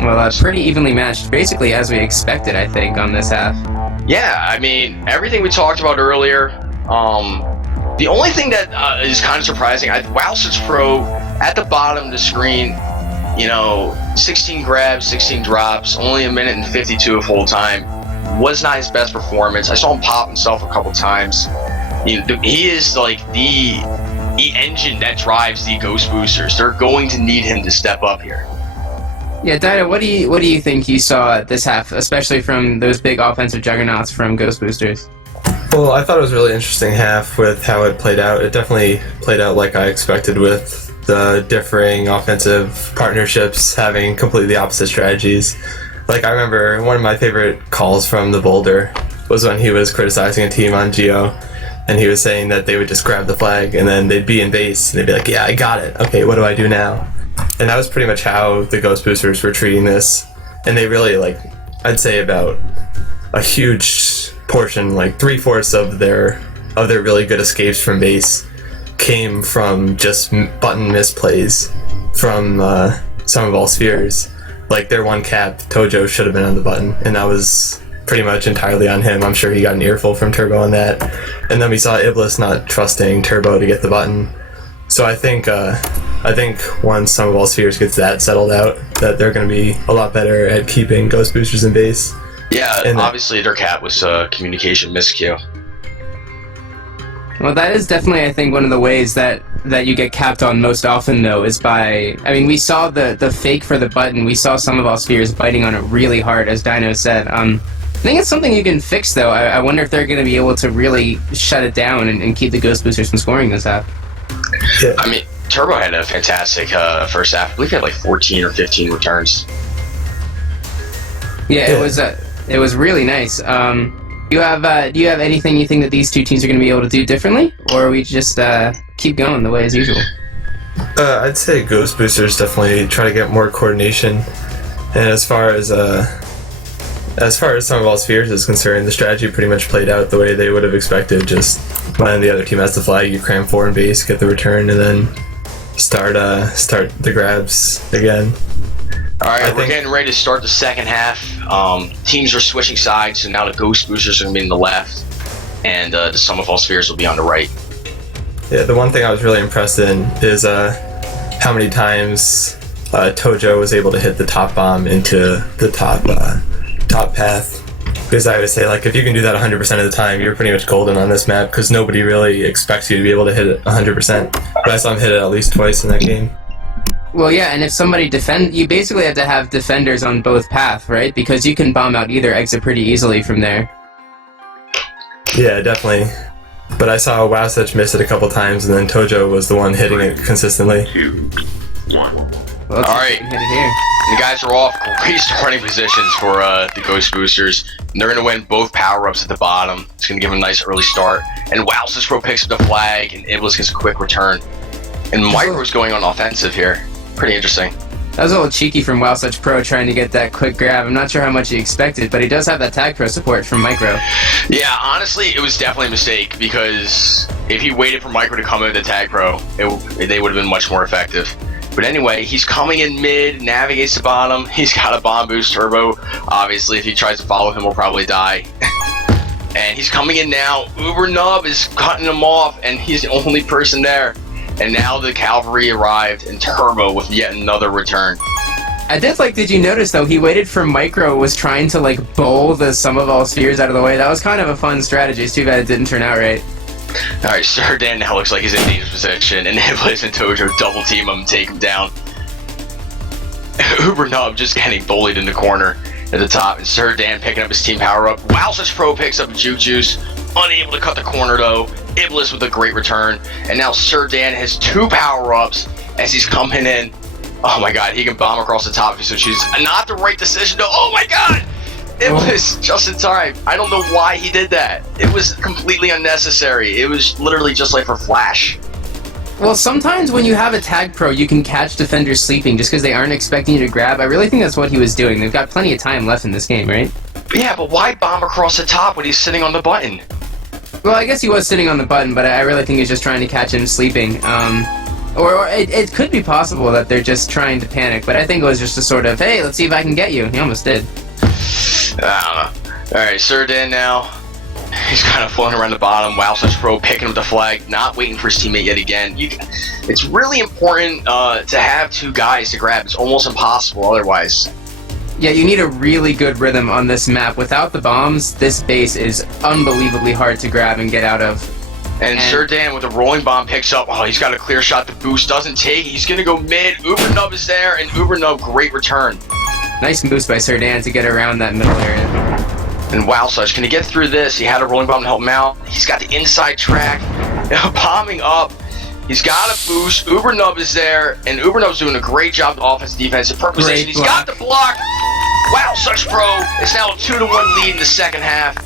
Well, pretty evenly matched, basically as we expected, I think, on this half. Yeah, I mean, everything we talked about earlier. The only thing that is kind of surprising, Wow Pro at the bottom of the screen, 16 grabs, 16 drops, only a minute and 52 of full time. Was not his best performance. I saw him pop himself a couple times. He is like the engine that drives the Ghostboosters. They're going to need him to step up here. Yeah, Dino, what do you think you saw this half, especially from those big offensive juggernauts from Ghostboosters? Well, I thought it was a really interesting half with how it played out. It definitely played out like I expected, with the differing offensive partnerships having completely opposite strategies. Like, I remember one of my favorite calls from the Boulder was when he was criticizing a team on Geo, and he was saying that they would just grab the flag and then they'd be in base and they'd be like, yeah, I got it. Okay, what do I do now? And that was pretty much how the Ghostboosters were treating this. And they really, I'd say about a huge portion, 3/4 of their really good escapes from base came from just button misplays from some of all spheres. Like, their one cap, Tojo should have been on the button, and that was pretty much entirely on him. I'm sure he got an earful from Turbo on that. And then we saw Iblis not trusting Turbo to get the button. So I think once some of all spheres gets that settled out, that they're going to be a lot better at keeping Ghostboosters in base. Yeah, and obviously their cap was communication miscue. Well, that is definitely, I think, one of the ways that you get capped on most often, though, is by... I mean, we saw the fake for the button. We saw some of all spheres biting on it really hard, as Dino said. I think it's something you can fix, though. I wonder if they're going to be able to really shut it down and keep the Ghostboosters from scoring this half. Yeah. I mean, Turbo had a fantastic first half. I believe he had 14 or 15 returns. Yeah, it was really nice. Do you have anything you think that these two teams are going to be able to do differently, or we just keep going the way as usual? I'd say Ghostboosters definitely try to get more coordination, and as far as some of all spheres is concerned, the strategy pretty much played out the way they would have expected. Just when the other team has the flag, you cram 4 in base, get the return, and then start the grabs again. Alright, we're getting ready to start the second half. Teams are switching sides, so now the Ghostboosters are going to be in the left, and the Sum of All Spheres will be on the right. Yeah, the one thing I was really impressed in is how many times Tojo was able to hit the top bomb into the top path. Because I would say, if you can do that 100% of the time, you're pretty much golden on this map, because nobody really expects you to be able to hit it 100%. But I saw him hit it at least twice in that game. Well, yeah, and if somebody you basically have to have defenders on both paths, right? Because you can bomb out either exit pretty easily from there. Yeah, definitely. But I saw Wowsuch miss it a couple times, and then Tojo was the one hitting it consistently. 2, 1. Well, alright, hit it here. The guys are off great starting positions for the Ghostboosters. And they're going to win both power-ups at the bottom. It's going to give them a nice early start. And Wow Pro picks up the flag, and Iblis gets a quick return. And Micro's going on offensive here. Pretty interesting. That was a little cheeky from Wowsuch Pro trying to get that quick grab. I'm not sure how much he expected, but he does have that TagPro support from Micro. Yeah, honestly, it was definitely a mistake, because if he waited for Micro to come in with the TagPro, they would have been much more effective. But anyway, he's coming in mid, navigates the bottom. He's got a bomb boost Turbo. Obviously, if he tries to follow him, he'll probably die. And he's coming in now. Uber Nub is cutting him off, and he's the only person there. And now the cavalry arrived, and Turbo with yet another return. Did you notice, though, he waited for Micro, was trying to, bowl the Sum of All Spheres out of the way. That was kind of a fun strategy. It's too bad it didn't turn out right. Alright, Sir Dan now looks like he's in dangerous position, and Iblis and Tojo double team him, take him down. Uber Nub just getting bullied in the corner at the top, and Sir Dan picking up his team power up. Wowsuch Pro picks up Juke Juice, unable to cut the corner though. Iblis with a great return, and now Sir Dan has 2 power-ups as he's coming in. Oh my god, he can bomb across the top if he so chooses. Not the right decision though. Oh my god! Iblis just in time. I don't know why he did that. It was completely unnecessary. It was literally just for flash. Well, sometimes when you have a TagPro, you can catch defenders sleeping just because they aren't expecting you to grab. I really think that's what he was doing. They've got plenty of time left in this game, right? Yeah, but why bomb across the top when he's sitting on the button? Well, I guess he was sitting on the button, but I really think he's just trying to catch him sleeping. Or it could be possible that they're just trying to panic, but I think it was just a sort of, hey, let's see if I can get you. He almost did. I don't know. Alright, Sir Dan now. He's kind of floating around the bottom. TagPro picking up the flag, not waiting for his teammate yet again. It's really important to have two guys to grab. It's almost impossible otherwise. Yeah, you need a really good rhythm on this map. Without the bombs, this base is unbelievably hard to grab and get out of. And Sir Dan with the rolling bomb picks up. Oh, he's got a clear shot. The boost doesn't take. He's going to go mid. Ubernub is there, and Ubernub, great return. Nice boost by Sir Dan to get around that middle area. And Wowsuch, can he get through this? He had a rolling bomb to help him out. He's got the inside track. Bombing up. He's got a boost. Ubernub is there, and Ubernub's doing a great job of offense defense. In perfect position. He's got the block. TagPro is now a 2-1 lead in the second half.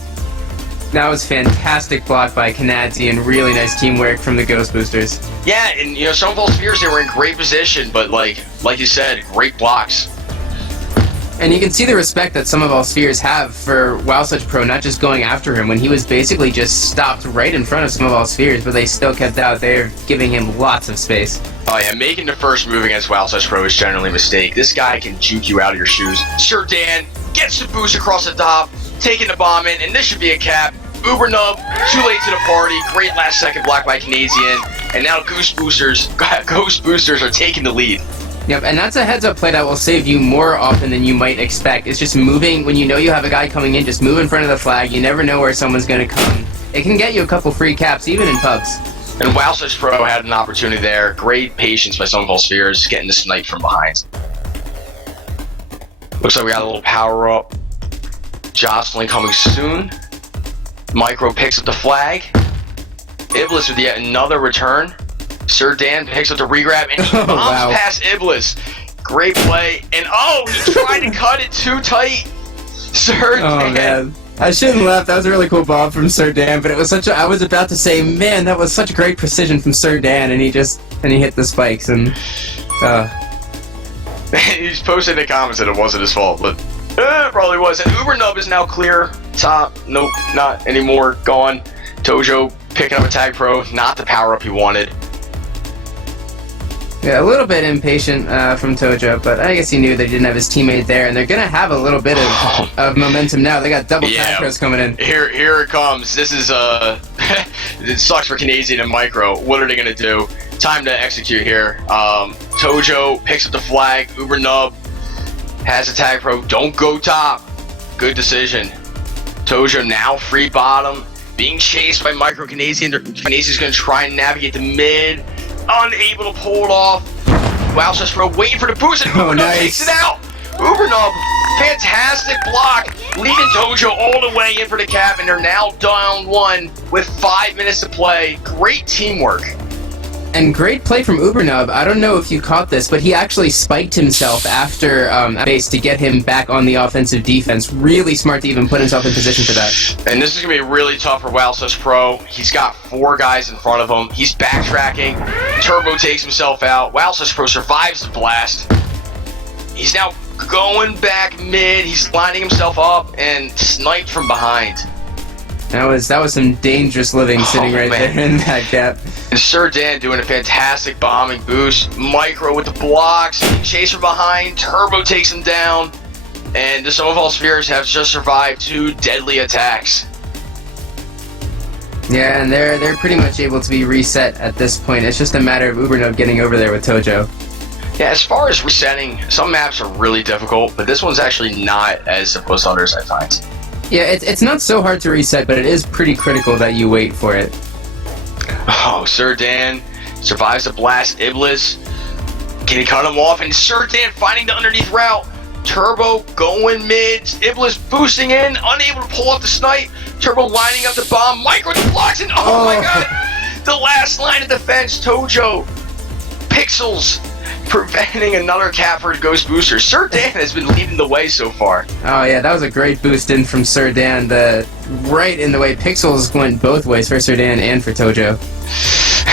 That was fantastic block by Kanadzi and really nice teamwork from the Ghostboosters. Yeah, and some of those Spheres, they were in great position, but like you said, great blocks. And you can see the respect that some of all Spheres have for TagPro not just going after him when he was basically just stopped right in front of some of all Spheres, but they still kept out there giving him lots of space. Oh yeah, making the first move against TagPro is generally a mistake. This guy can juke you out of your shoes. Sir Dan gets the boost across the top, taking the bomb in, and this should be a cap. Ubernub, too late to the party. Great last second block by Canadian. And now Ghostboosters are taking the lead. Yep, and that's a heads-up play that will save you more often than you might expect. It's just moving, when you know you have a guy coming in, just move in front of the flag. You never know where someone's going to come. It can get you a couple free caps, even in pubs. And TagPro had an opportunity there. Great patience by some of all Spheres, getting the snipe from behind. Looks like we got a little power-up. Jostling coming soon. Micro picks up the flag. Iblis with yet another return. Sir Dan picks up the regrab and he bombs past Iblis. Great play. And he tried to cut it too tight. Sir Dan. Man. I shouldn't laugh. That was a really cool bomb from Sir Dan, but it was I was about to say, man, that was such great precision from Sir Dan, and he hit the spikes and he's posted in the comments that it wasn't his fault, but it probably was. And Ubernub is now clear. Top. Nope, not anymore. Gone. Tojo picking up a TagPro. Not the power-up he wanted. Yeah, a little bit impatient from Tojo, but I guess he knew that he didn't have his teammate there, and they're going to have a little bit of momentum now. They got double TagPros coming in. Here it comes. This is, it sucks for Canadian and Micro. What are they going to do? Time to execute here. Tojo picks up the flag. Ubernub has a TagPro. Don't go top. Good decision. Tojo now free bottom. Being chased by Micro Canadian. Canadian's going to try and navigate the mid. Unable to pull it off. TagPro waiting for the boost, and Ubernub takes it out. Ubernub, fantastic block, leading Tojo all the way in for the cap, and they're now down 1 with 5 minutes to play. Great teamwork. And great play from Ubernub. I don't know if you caught this, but he actually spiked himself after base to get him back on the offensive defense. Really smart to even put himself in position for that. And this is going to be really tough for TagPro. He's got 4 guys in front of him. He's backtracking. Turbo takes himself out. TagPro survives the blast. He's now going back mid. He's lining himself up and sniped from behind. That was some dangerous living sitting right there in that gap. And Sir Dan doing a fantastic bombing boost. Micro with the blocks. Chase from behind. Turbo takes him down. And the Some of All Spheres have just survived 2 deadly attacks. Yeah, and they're pretty much able to be reset at this point. It's just a matter of Ubernub getting over there with Tojo. Yeah, as far as resetting, some maps are really difficult, but this one's actually not as difficult as others, I find. Yeah, it's not so hard to reset, but it is pretty critical that you wait for it. Oh, Sir Dan survives the blast. Iblis, can he cut him off? And Sir Dan finding the underneath route. Turbo going mid. Iblis boosting in, unable to pull off the snipe. Turbo lining up the bomb. Micro the blocks, and oh my god! The last line of defense, Tojo. Pixels preventing another cap for Ghostboosters. Sir Dan has been leading the way so far. Oh yeah, that was a great boost in from Sir Dan. Right in the way. Pixels went both ways for Sir Dan and for Tojo.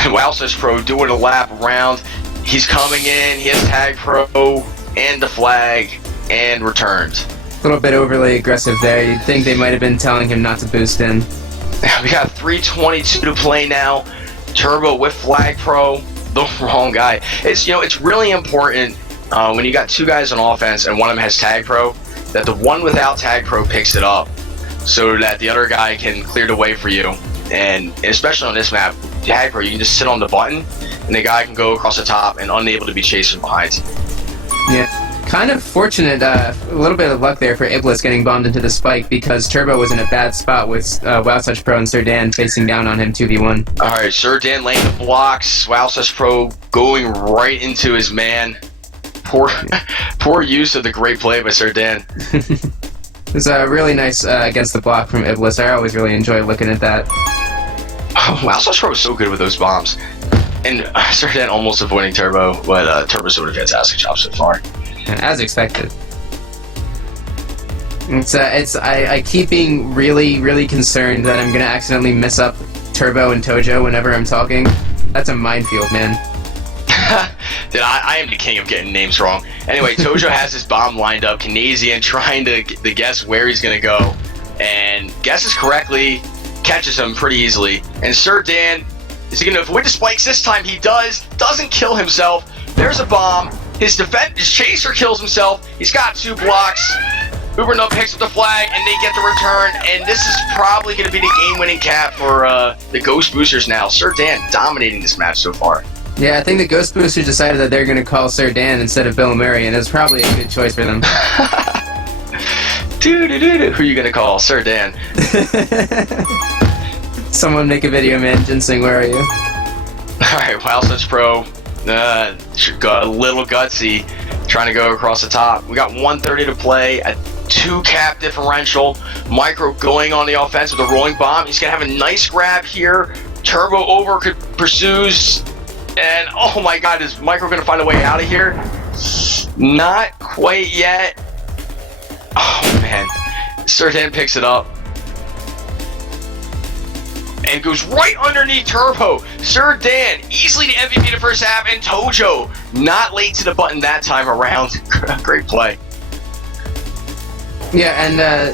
TagPro doing a lap around. He's coming in. He has TagPro and the flag and returned. A little bit overly aggressive there. You'd think they might have been telling him not to boost in. We got 3:22 to play now. Turbo with Flag Pro, the wrong guy. It's really important when you got two guys on offense and one of them has TagPro, that the one without TagPro picks it up, so that the other guy can clear the way for you. And especially on this map, TagPro, you can just sit on the button, and the guy can go across the top and unable to be chased from behind. Yeah. Kind of fortunate, a little bit of luck there for Iblis getting bombed into the spike, because Turbo was in a bad spot with Wowsuch Pro and Sir Dan facing down on him 2v1. Alright, Sir Dan laying the blocks, Wowsuch Pro going right into his man. Poor use of the great play by Sir Dan. It was really nice against the block from Iblis. I always really enjoy looking at that. Oh, Wowsuch Pro is so good with those bombs. And Sir Dan almost avoiding Turbo, but Turbo's doing a fantastic job so far. As expected. I keep being really concerned that I'm gonna accidentally mess up Turbo and Tojo whenever I'm talking. That's a minefield, man. Dude, I am the king of getting names wrong. Anyway, Tojo has his bomb lined up. Canadian trying to guess where he's gonna go, and guesses correctly, catches him pretty easily. And Sir Dan, is he gonna avoid the spikes this time? He doesn't kill himself. There's a bomb. His chaser kills himself. He's got 2 blocks. Ubernut picks up the flag, and they get the return. And this is probably going to be the game-winning cap for the Ghostboosters now. Sir Dan dominating this match so far. Yeah, I think the Ghostboosters decided that they're going to call Sir Dan instead of Bill Murray, and it's probably a good choice for them. Who are you going to call? Sir Dan. Someone make a video, man. Ginseng, where are you? Alright, Wowsuch Pro. Got a little gutsy, trying to go across the top. We got 1:30 to play, a 2 cap differential. Micro going on the offense with a rolling bomb. He's gonna have a nice grab here. Turbo over pursues, and oh my God, is Micro gonna find a way out of here? Not quite yet. Oh man, Sir Dan picks it up and goes right underneath Turbo. Sir Dan, easily the MVP the first half, and Tojo, not late to the button that time around. Great play. Yeah, and, oh,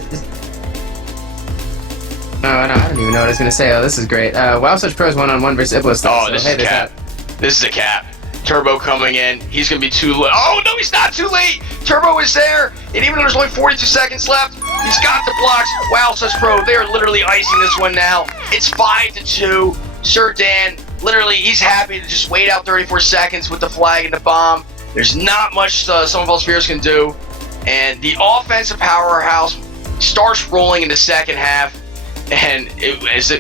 no, I don't even know what I was going to say. Oh, this is great. Wowsuch Pro's 1-on-1 versus Iblis. Oh, this is a cap. This is a cap. Turbo coming in. He's going to be too late. Oh, no, he's not too late. Turbo is there. And even though there's only 42 seconds left, he's got the blocks. Wowsuch Pro, they're literally icing this one now. It's 5-2. Sir Dan, literally, he's happy to just wait out 34 seconds with the flag and the bomb. There's not much some of us Spheres can do. And the offensive powerhouse starts rolling in the second half. And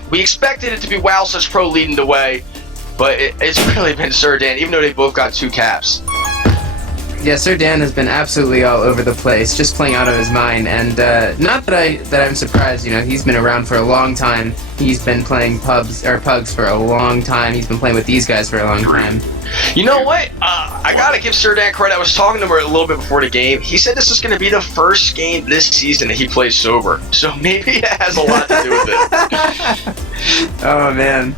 we expected it to be Wowsuch Pro leading the way. But it's really been Sir Dan, even though they both got 2 caps. Yeah, Sir Dan has been absolutely all over the place, just playing out of his mind, and not that I'm surprised. You know, he's been around for a long time. He's been playing pugs for a long time. He's been playing with these guys for a long time. You know what? I gotta give Sir Dan credit. I was talking to him a little bit before the game. He said this is gonna be the first game this season that he plays sober, so maybe it has a lot to do with it. Oh man.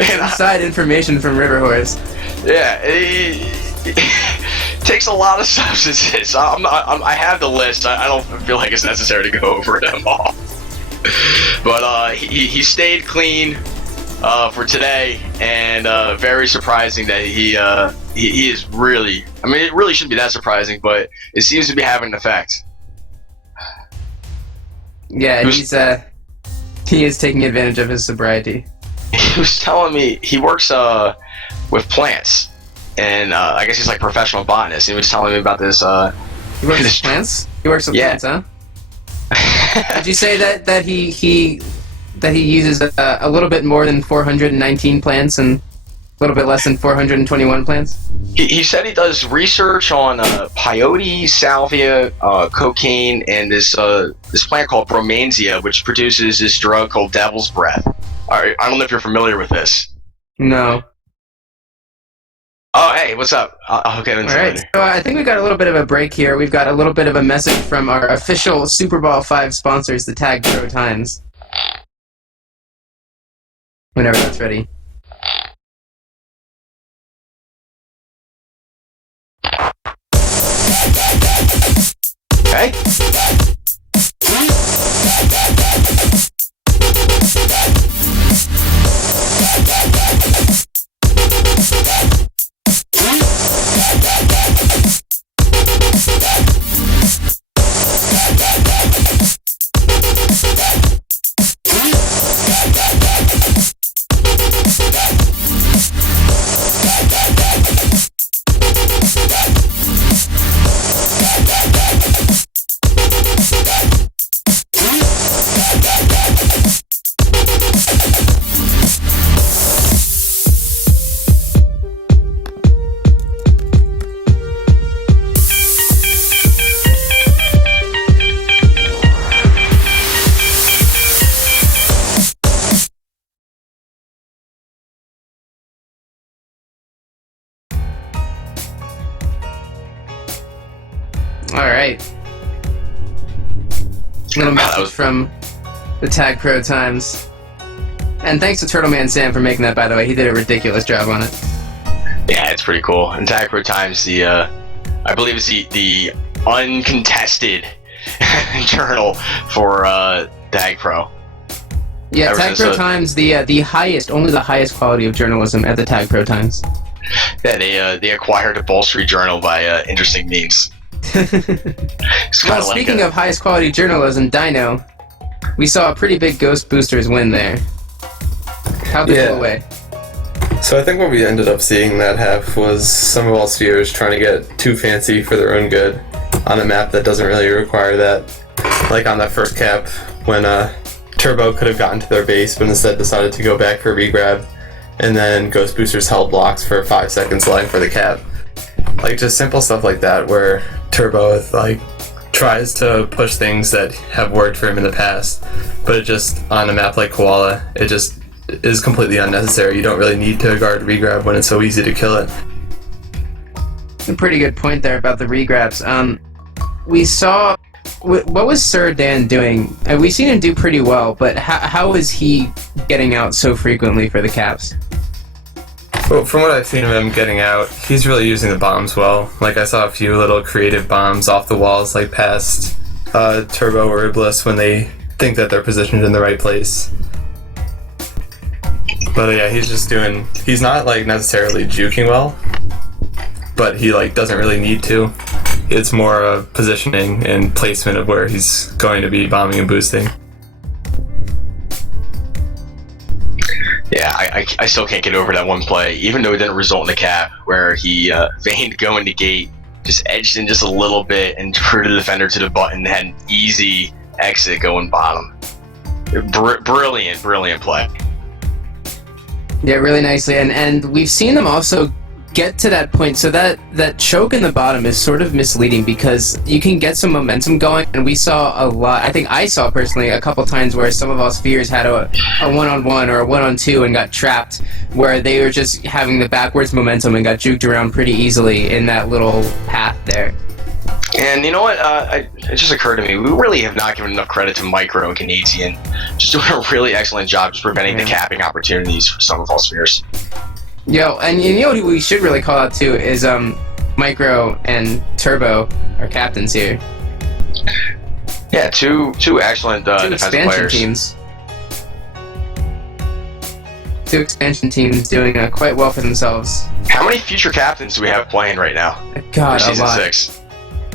Inside information from River Horse. Yeah, it takes a lot of substances. I have the list. I don't feel like it's necessary to go over them all. But he stayed clean for today, and very surprising that he is really. I mean, it really shouldn't be that surprising, but it seems to be having an effect. Yeah, he is taking advantage of his sobriety. He was telling me he works with plants, and I guess he's like a professional botanist. He was telling me about this. He works with plants? He works with plants, huh? Did you say that he uses a little bit more than 419 plants and a little bit less than 421 plants? He said he does research on peyote, salvia, cocaine, and this plant called bromansia, which produces this drug called devil's breath. I don't know if you're familiar with this. No. Oh, hey, what's up? I'll get into it later. So I think we've got a little bit of a break here. We've got a little bit of a message from our official Super Bowl 5 sponsors, the TagPro Times. Whenever that's ready. Okay. Alright. Little message from the TagPro times. And thanks to Turtleman Sam for making that, by the way. He did a ridiculous job on it. Yeah, it's pretty cool. And TagPro times, I believe it's the uncontested journal for TagPro. Yeah, TagPro Times, the highest, only the highest quality of journalism at the TagPro Times. Yeah, they acquired a Wall Street Journal by interesting means. Well, speaking of highest quality journalism, Dino, we saw a pretty big Ghostboosters win there. How'd they pull away? So I think what we ended up seeing that half was some of all spheres trying to get too fancy for their own good on a map that doesn't really require that. Like on that first cap, when Turbo could have gotten to their base, but instead decided to go back for a regrab, and then Ghostboosters held blocks for 5 seconds lying for the cap. Like, just simple stuff like that, where Turbo, like, tries to push things that have worked for him in the past, but it just, on a map like Koala, it just is completely unnecessary. You don't really need to guard regrab when it's so easy to kill it. A pretty good point there about the regrabs. We saw... What was Sir Dan doing? We've seen him do pretty well, but how is he getting out so frequently for the caps? Well, from what I've seen of him getting out, he's really using the bombs well. Like, I saw a few little creative bombs off the walls, like past Turbo or Iblis when they think that they're positioned in the right place. But yeah, he's not like necessarily juking well, but he like doesn't really need to. It's more of positioning and placement of where he's going to be bombing and boosting. Yeah, I still can't get over that one play, even though it didn't result in a cap, where he feigned going to gate, just edged in just a little bit, and drew the defender to the button, and had an easy exit going bottom. Brilliant play. Yeah, really nicely, and we've seen them also get to that point, so that choke in the bottom is sort of misleading because you can get some momentum going, and we saw a lot. I think I saw personally a couple times where some of our spheres had a one-on-one or a one-on-two and got trapped, where they were just having the backwards momentum and got juked around pretty easily in that little path there. And you know what? It just occurred to me, we really have not given enough credit to Micro and Canadian. Just doing a really excellent job just preventing the capping opportunities for some of all spheres. Yo, and you know what we should really call out too is Micro and Turbo, our captains here. Yeah, two excellent defensive players. Teams. Two expansion teams doing quite well for themselves. How many future captains do we have playing right now? God, for season a lot. 6.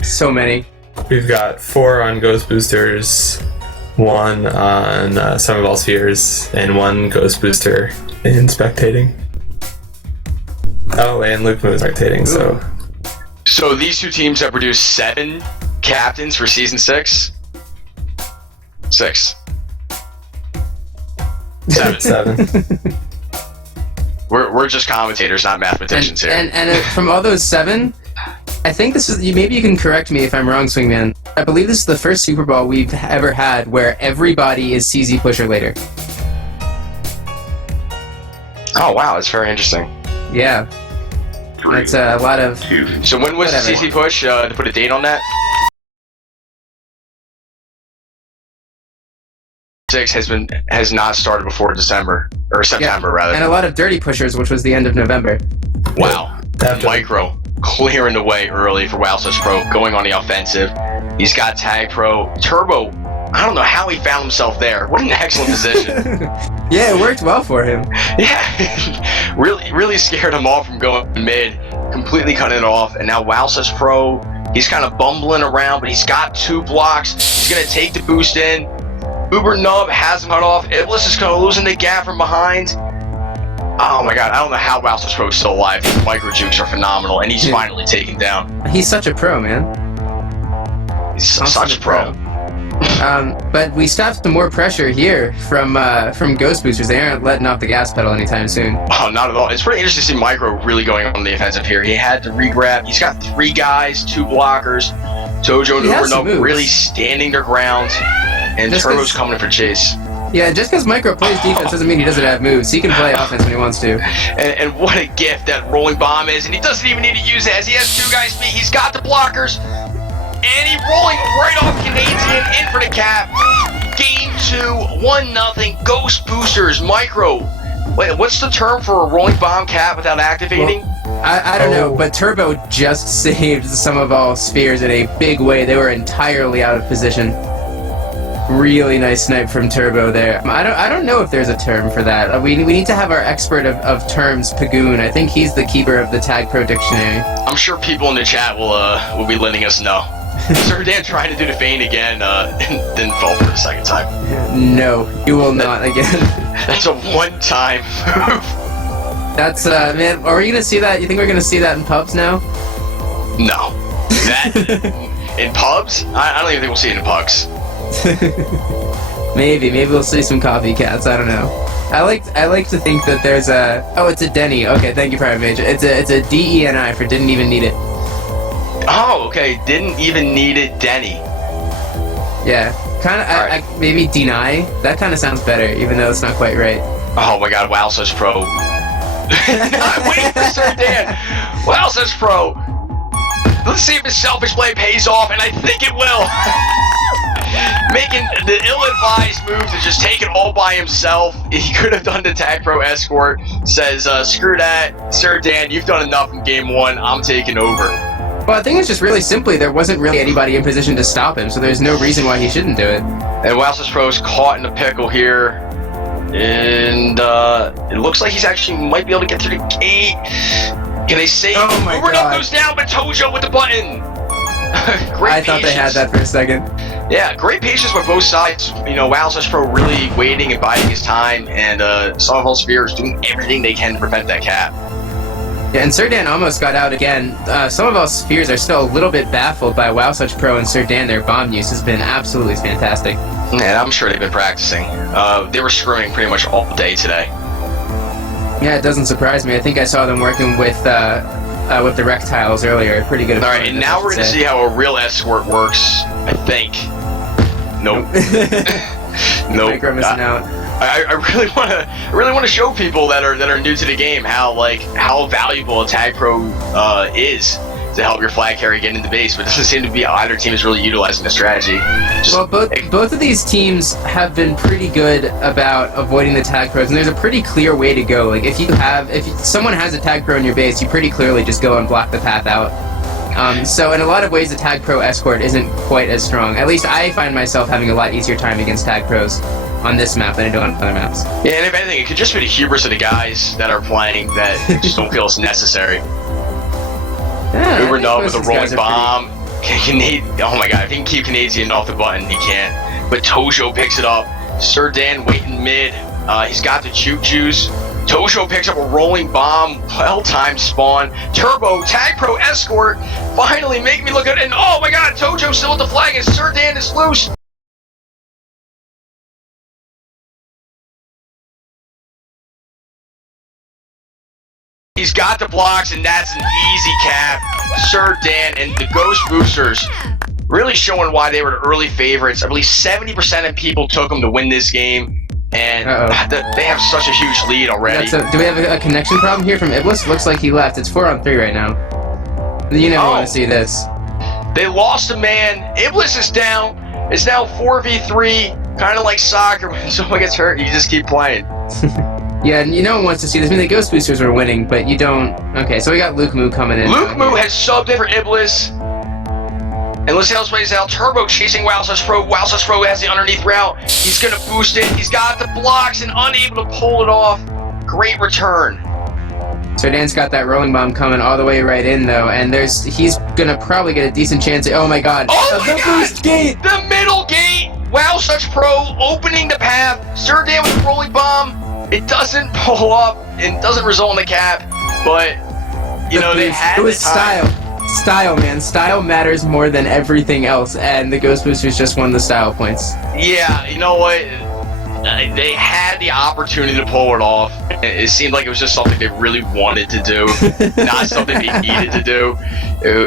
So many. We've got 4 on Ghostboosters, 1 on Some of All Spheres, and 1 Ghostbooster in spectating. Oh, and Luke was spectating, so... So these two teams have produced 7 captains for season 6? 6. 7. We're just commentators, not mathematicians here. And from all those 7, I think this is... Maybe you can correct me if I'm wrong, Swingman. I believe this is the first Super Bowl we've ever had where everybody is CZ pusher later. Oh, wow, that's very interesting. Yeah. 3, That's a lot of... 2. So when was the CC push, to put a date on that? 6 has not started before December, or September rather. And a lot of dirty pushers, which was the end of November. Wow. Micro clearing the way early for WoW/Pro, going on the offensive. He's got TagPro. Turbo, I don't know how he found himself there. What an excellent position. Yeah, it worked well for him. Yeah, really scared him off from going mid, completely cutting it off. And now WoW/Pro, he's kind of bumbling around, but he's got 2 blocks. He's going to take the boost in. Uber Nub has him cut off. Iblis is kind of losing the gap from behind. Oh my god, I don't know how WoW/Pro is still alive. His micro jukes are phenomenal, and he's finally taken down. He's such a pro, man. He's such a pro. But we stopped some more pressure here from Ghostboosters. They aren't letting off the gas pedal anytime soon. Oh, not at all. It's pretty interesting to see Micro really going on the offensive here. He had to regrab. He's got 3 guys, 2 blockers. Tojo and Uber really standing their ground, and Turbo's coming for chase. Yeah, just because Micro plays defense doesn't mean he doesn't have moves. He can play offense when he wants to. And what a gift that rolling bomb is, and he doesn't even need to use it as he has 2 guys beat. He's got the blockers. and he rolling right off Canadian in for the cap. Game 2, 1-0, Ghostboosters, Micro. Wait, what's the term for a rolling bomb cap without activating? Well, I don't know, but Turbo just saved some of all spheres in a big way. They were entirely out of position. Really nice snipe from Turbo there. I don't know if there's a term for that. We need to have our expert of terms, Pagoon. I think he's the keeper of the TagPro dictionary. I'm sure people in the chat will be letting us know. Sir Dan trying to do the feint again, and didn't fall for the second time. No, you will not again. That's a one-time move. That's man. Are we gonna see that? You think we're gonna see that in pubs now? No. That in pubs? I don't even think we'll see it in pucks. Maybe we'll see some copycats. I don't know. I like to think that there's a. Oh, it's a Denny. Okay, thank you, Private Major. It's a DENI for didn't even need it. Oh, okay. Didn't even need it, Denny. Yeah, kind of. Right. Maybe deny. That kind of sounds better, even though it's not quite right. Oh my God! Wow, such pro. I'm waiting for Sir Dan. Wow, such pro. Let's see if his selfish play pays off, and I think it will. Making the ill-advised move to just take it all by himself. He could have done the TagPro escort. Says, screw that, Sir Dan, you've done enough in game 1. I'm taking over. Well, I think it's just really simply there wasn't really anybody in position to stop him, so there's no reason why he shouldn't do it. And Wowzers Pro is caught in a pickle here. And it looks like he's actually might be able to get through the gate. Can they save? Oh my Uber God. goes down, but Tojo with the button. Great I thought they had that for a second. Yeah, great patience with both sides. You know, Wowzers Pro really waiting and biding his time, and Son of All Spheres doing everything they can to prevent that cap. Yeah, and Sir Dan almost got out again. Some of our spheres are still a little bit baffled by Wowsuch Pro and Sir Dan. Their bomb use has been absolutely fantastic. Yeah, I'm sure they've been practicing. They were screwing pretty much all day today. Yeah, it doesn't surprise me. I think I saw them working with the rectiles earlier. Pretty good. All right, and now we're going to see how a real escort works, I think. Nope. Nope. Micro missing out. I really want to show people that are new to the game how valuable a TagPro is to help your flag carrier get into base, but it doesn't seem to be either team is really utilizing the strategy. Well, both of these teams have been pretty good about avoiding the tag pros, and there's a pretty clear way to go. Like if someone has a tag pro in your base, you pretty clearly just go and block the path out. So in a lot of ways, the tag pro escort isn't quite as strong. At least I find myself having a lot easier time against tag pros on this map than I do on other maps. Yeah, and if anything, it could just be the hubris of the guys that are playing that just don't feel it's necessary. Yeah, Uber Nub with a rolling bomb. Oh my God, if he can keep Canadian off the button, he can't. But Tojo picks it up. Sir Dan waiting mid. He's got the juke juice. Tojo picks up a rolling bomb. Well-timed spawn. Turbo, TagPro escort. Finally make me look good. And oh my God, Tojo still with the flag and Sir Dan is loose. He's got the blocks, and that's an easy cap. Sir Dan and the Ghostboosters really showing why they were the early favorites. I believe 70% of people took them to win this game, and they have such a huge lead already. Do we have a connection problem here from Iblis? Looks like he left. It's 4-on-3 right now. You never want to see this. They lost a man. Iblis is down. It's now 4v3, kind of like soccer. When someone gets hurt, you just keep playing. Yeah, and no one wants to see this. I mean, the Ghostboosters were winning, but you don't... Okay, so we got Luke Moo coming in. Luke Moo has subbed in for Iblis. And let's see how this plays out. Turbo chasing Wowzers Pro. Wowzers Pro has the underneath route. He's going to boost it. He's got the blocks and unable to pull it off. Great return. So Dan's got that rolling bomb coming all the way right in, though, and he's going to probably get a decent chance. Oh, my God. Oh, my God. Boost gate! The middle gate. Wowzers Pro opening the path. Sir Dan with the rolling bomb. It doesn't pull up and doesn't result in the cap, but, you know, they had it was the time. Style, man. Style matters more than everything else, and the Ghostboosters just won the style points. Yeah, you know what? They had the opportunity to pull it off. It seemed like it was just something they really wanted to do, not something they needed to do.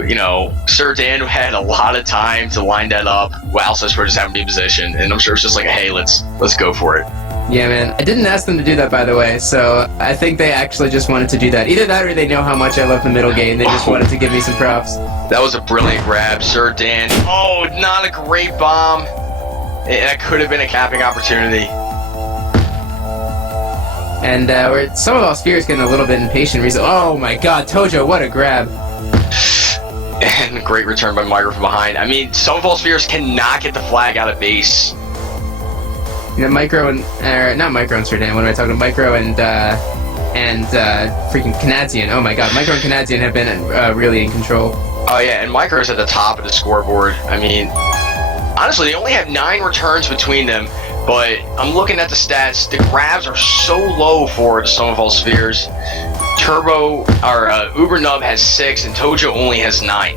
You know, Sir Dan had a lot of time to line that up. Wowzers were just having to be in position, and I'm sure it's just like, hey, let's go for it. Yeah, man. I didn't ask them to do that, by the way, so I think they actually just wanted to do that. Either that or they know how much I love the middle game. They just wanted to give me some props. That was a brilliant grab, Sir Dan. Oh, not a great bomb. That could have been a capping opportunity. And some of our spheres getting a little bit impatient recently. Oh my god, Tojo, what a grab. And great return by Micro from behind. I mean, some of all spheres cannot get the flag out of base. You know, Micro and not Micro and Serdan. What am I talking about? Micro and freaking Canadian. Oh my god, Micro and Canadian have been really in control. Oh yeah, and Micro's at the top of the scoreboard. I mean, honestly, they only have 9 returns between them. But I'm looking at the stats. The grabs are so low for the sum of all spheres. Turbo or Ubernub has 6, and Tojo only has 9.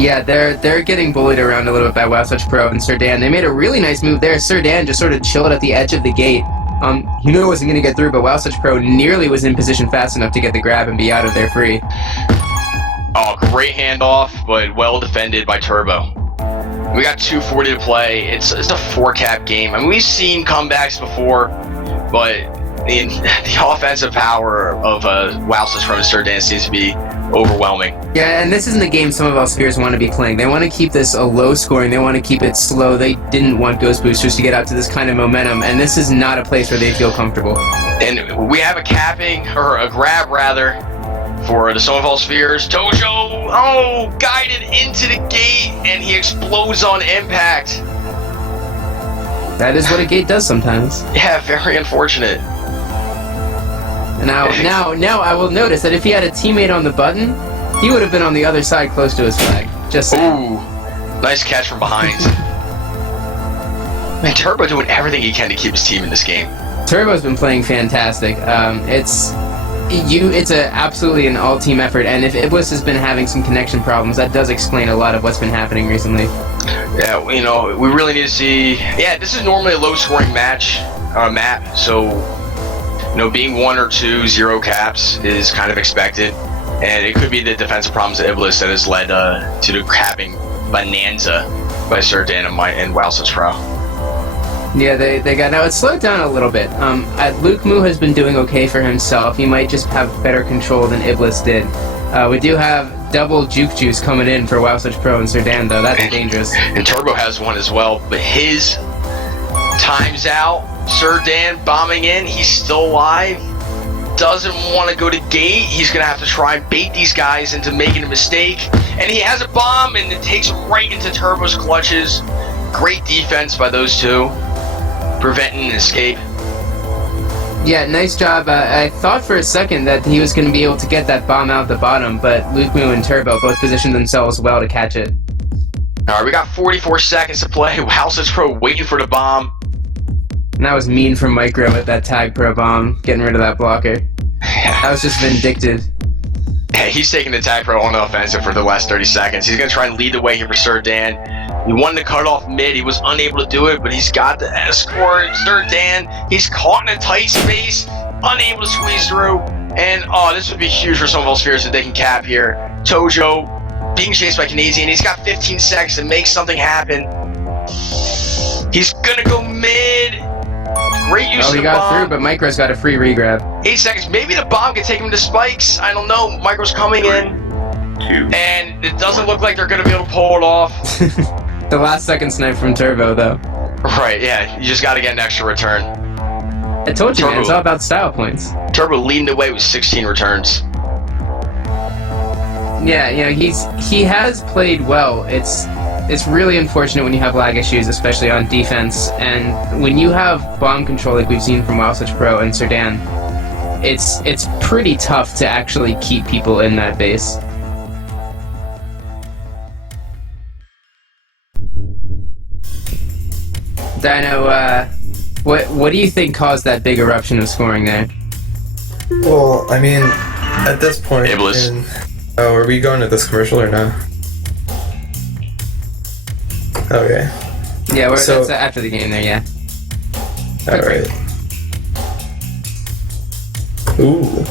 Yeah, they're getting bullied around a little bit by Wow Such Pro and Serdan. They made a really nice move there. Serdan just sort of chilled at the edge of the gate. He knew it wasn't going to get through, but Wow Such Pro nearly was in position fast enough to get the grab and be out of there free. Oh, great handoff, but well defended by Turbo. We got 2:40 to play. It's a 4-cap game. I mean, we've seen comebacks before, but the offensive power of Wow Such Pro and Serdan seems to be overwhelming. Yeah, and this isn't the game some of our spheres want to be playing. They want to keep this a low scoring. They want to keep it slow. They didn't want Ghostboosters to get out to this kind of momentum, and this is not a place where they feel comfortable. And we have a capping, or a grab rather, for the Sum of All Spheres. Tojo, guided into the gate, and he explodes on impact. That is what a gate does sometimes. Yeah, very unfortunate. Now I will notice that if he had a teammate on the button, he would have been on the other side close to his flag. Just saying. Ooh, nice catch from behind. Man, Turbo doing everything he can to keep his team in this game. Turbo's been playing fantastic. It's absolutely an all-team effort, and if Iblis has been having some connection problems, that does explain a lot of what's been happening recently. Yeah, we really need to see. Yeah, this is normally a low-scoring map, so being 1 or 2 0 caps is kind of expected, and it could be the defensive problems of Iblis that has led to the capping bonanza by Serdan and Wow Such Pro. Yeah, they got... Now, it's slowed down a little bit. Luke Moo has been doing okay for himself. He might just have better control than Iblis did. We do have double Juke Juice coming in for Wow Such Pro and Serdan, though. That's dangerous. And Turbo has one as well, but his time's out. Serdan bombing in. He's still alive. Doesn't want to go to gate. He's going to have to try and bait these guys into making a mistake. And he has a bomb, and it takes him right into Turbo's clutches. Great defense by those two, preventing an escape. Yeah, nice job. I thought for a second that he was going to be able to get that bomb out the bottom, but Luke Moo and Turbo both positioned themselves well to catch it. Alright, we got 44 seconds to play. Wow Such Pro waiting for the bomb. And that was mean from Micro with that TagPro bomb, getting rid of that blocker. That was just vindictive. Yeah, he's taking the TagPro on the offensive for the last 30 seconds. He's going to try and lead the way here for Serdan. He wanted to cut off mid. He was unable to do it, but he's got the escort. Serdan, he's caught in a tight space, unable to squeeze through. And, this would be huge for some of those spheres that they can cap here. Tojo being chased by Canadian. He's got 15 seconds to make something happen. He's going to go mid. Great use of the bomb. He got through, but Micro's got a free regrab. 8 seconds. Maybe the bomb can take him to spikes. I don't know. Micro's coming in. 2. And it doesn't look like they're going to be able to pull it off. The last second snipe from Turbo, though. Right, yeah. You just got to get an extra return. I told you, man. It's all about style points. Turbo leading the way with 16 returns. Yeah, he has played well. It's really unfortunate when you have lag issues, especially on defense, and when you have bomb control like we've seen from Wow Such Pro and Serdan, it's pretty tough to actually keep people in that base. Dino, what do you think caused that big eruption of scoring there? Well, I mean, at this point, are we going to this commercial or no? Okay. Yeah, that's after the game there, yeah. Alright. Ooh.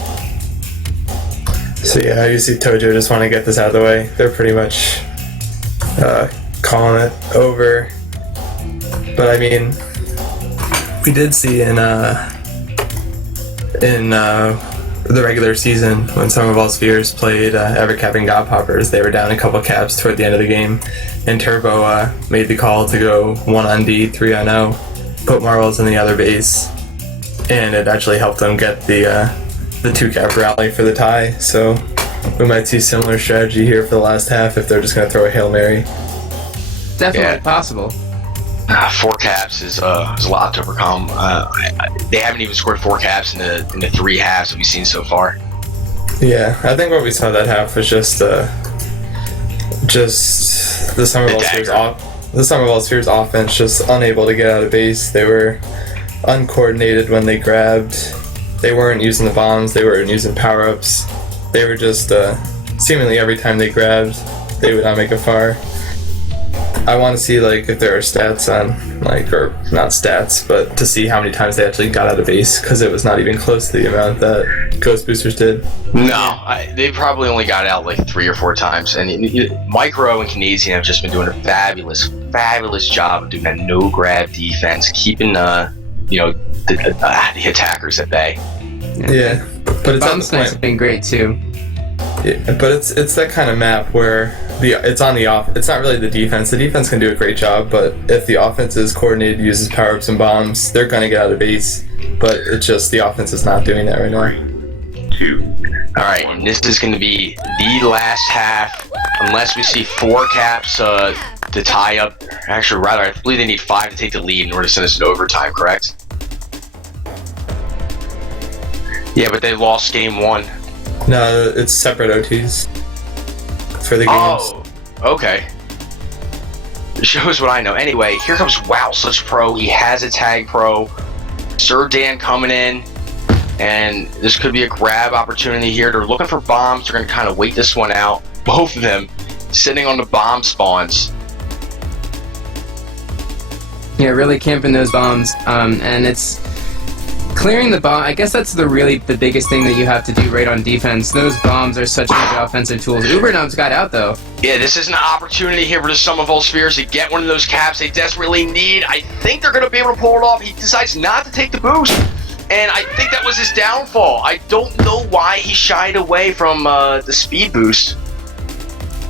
So yeah, you see Tojo just want to get this out of the way. They're pretty much calling it over. But I mean, we did see in the regular season when some of all Spheres played Evercap and Godpoppers, they were down a couple caps toward the end of the game, and Turbo made the call to go 1 on D, 3 on O, put Marbles in the other base, and it actually helped them get the 2-cap rally for the tie. So we might see similar strategy here for the last half if they're just going to throw a Hail Mary. Definitely possible. 4 caps is a lot to overcome. They haven't even scored 4 caps in the 3 halves that we've seen so far. Yeah, I think what we saw that half was just the Sum of All Spheres offense just unable to get out of base. They were uncoordinated when they grabbed. They weren't using the bombs. They weren't using power-ups. They were just seemingly every time they grabbed, they would not make a far. I want to see if there are stats on or not stats, but to see how many times they actually got out of base, because it was not even close to the amount that Ghostboosters did. No, they probably only got out 3 or 4 times, and Micro and Canadian have just been doing a fabulous job of doing that no grab defense, keeping the attackers at bay. Yeah, but it's Bomb Snipes have been great too. Yeah, but it's that kind of map where it's on the off. It's not really the defense. The defense can do a great job, but if the offense is coordinated, uses power-ups and bombs, they're gonna get out of base. But it's just the offense is not doing that right now. 2. All right, and this is going to be the last half, unless we see 4 caps to tie up. Actually, rather, I believe they need 5 to take the lead in order to send us to overtime. Correct? Yeah, but they lost game 1. No, it's separate OTs for the games. Oh, okay. It shows what I know. Anyway, here comes WowSuchPro. He has a TagPro. Sir Dan coming in, and this could be a grab opportunity here. They're looking for bombs. They're going to kind of wait this one out. Both of them sitting on the bomb spawns. Yeah, really camping those bombs, and it's clearing the bomb. I guess that's the biggest thing that you have to do right on defense. Those bombs are such good offensive tools. Ubernub's got out though. Yeah, this is an opportunity here for the Sum of All Spheres to get one of those caps they desperately need. I think they're going to be able to pull it off. He decides not to take the boost, and I think that was his downfall. I don't know why he shied away from the speed boost.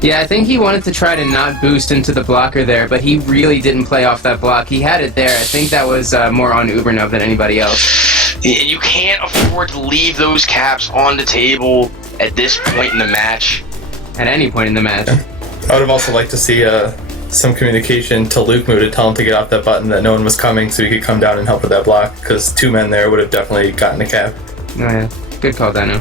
Yeah, I think he wanted to try to not boost into the blocker there, but he really didn't play off that block. He had it there. I think that was more on Ubernub than anybody else. You can't afford to leave those caps on the table at this point in the match. At any point in the match. I would have also liked to see some communication to Luke Moo to tell him to get off that button, that no one was coming, so he could come down and help with that block, because 2 men there would have definitely gotten a cap. Oh yeah, good call, Dino.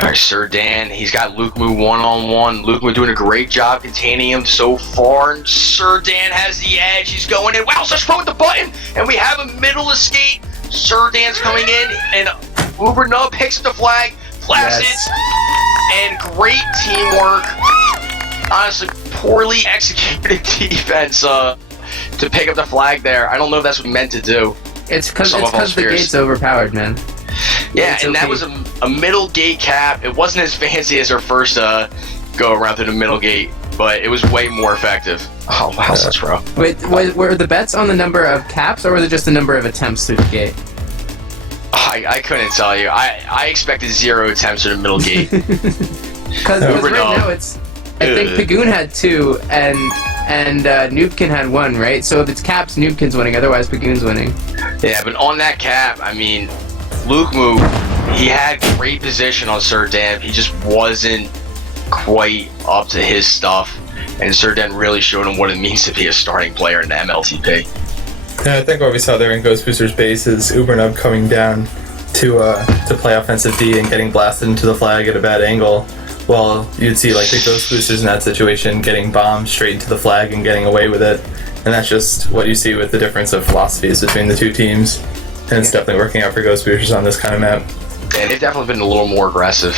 Alright, Sir Dan, he's got Luke Moo one-on-one. Luke Moo doing a great job containing him so far. And Sir Dan has the edge. He's going in. WowSuchPro with the button. And we have a middle escape. Sir Dan's coming in. And Ubernub picks up the flag. Flaps it. And great teamwork. Honestly, poorly executed defense to pick up the flag there. I don't know if that's what he meant to do. It's because the gate's overpowered, man. Yeah, and that was a middle gate cap. It wasn't as fancy as our first go around through the middle gate, but it was way more effective. Oh, WowSuchPro. Wait, were the bets on the number of caps, or was it just the number of attempts through the gate? I couldn't tell you. I expected 0 attempts through the middle gate. Because right now it's... I think Pagoon had 2, and Noobkin had 1, right? So if it's caps, Noobkin's winning, otherwise Pagoon's winning. Yeah, but on that cap, I mean... Luke Moo, he had great position on Sir Dan. He just wasn't quite up to his stuff. And Sir Dan really showed him what it means to be a starting player in the MLTP. Yeah, I think what we saw there in Ghostboosters base is Ubernub coming down to play offensive D and getting blasted into the flag at a bad angle. While you'd see the Ghostboosters in that situation getting bombed straight into the flag and getting away with it. And that's just what you see with the difference of philosophies between the 2 teams. And it's definitely working out for Ghostboosters on this kind of map. And they've definitely been a little more aggressive.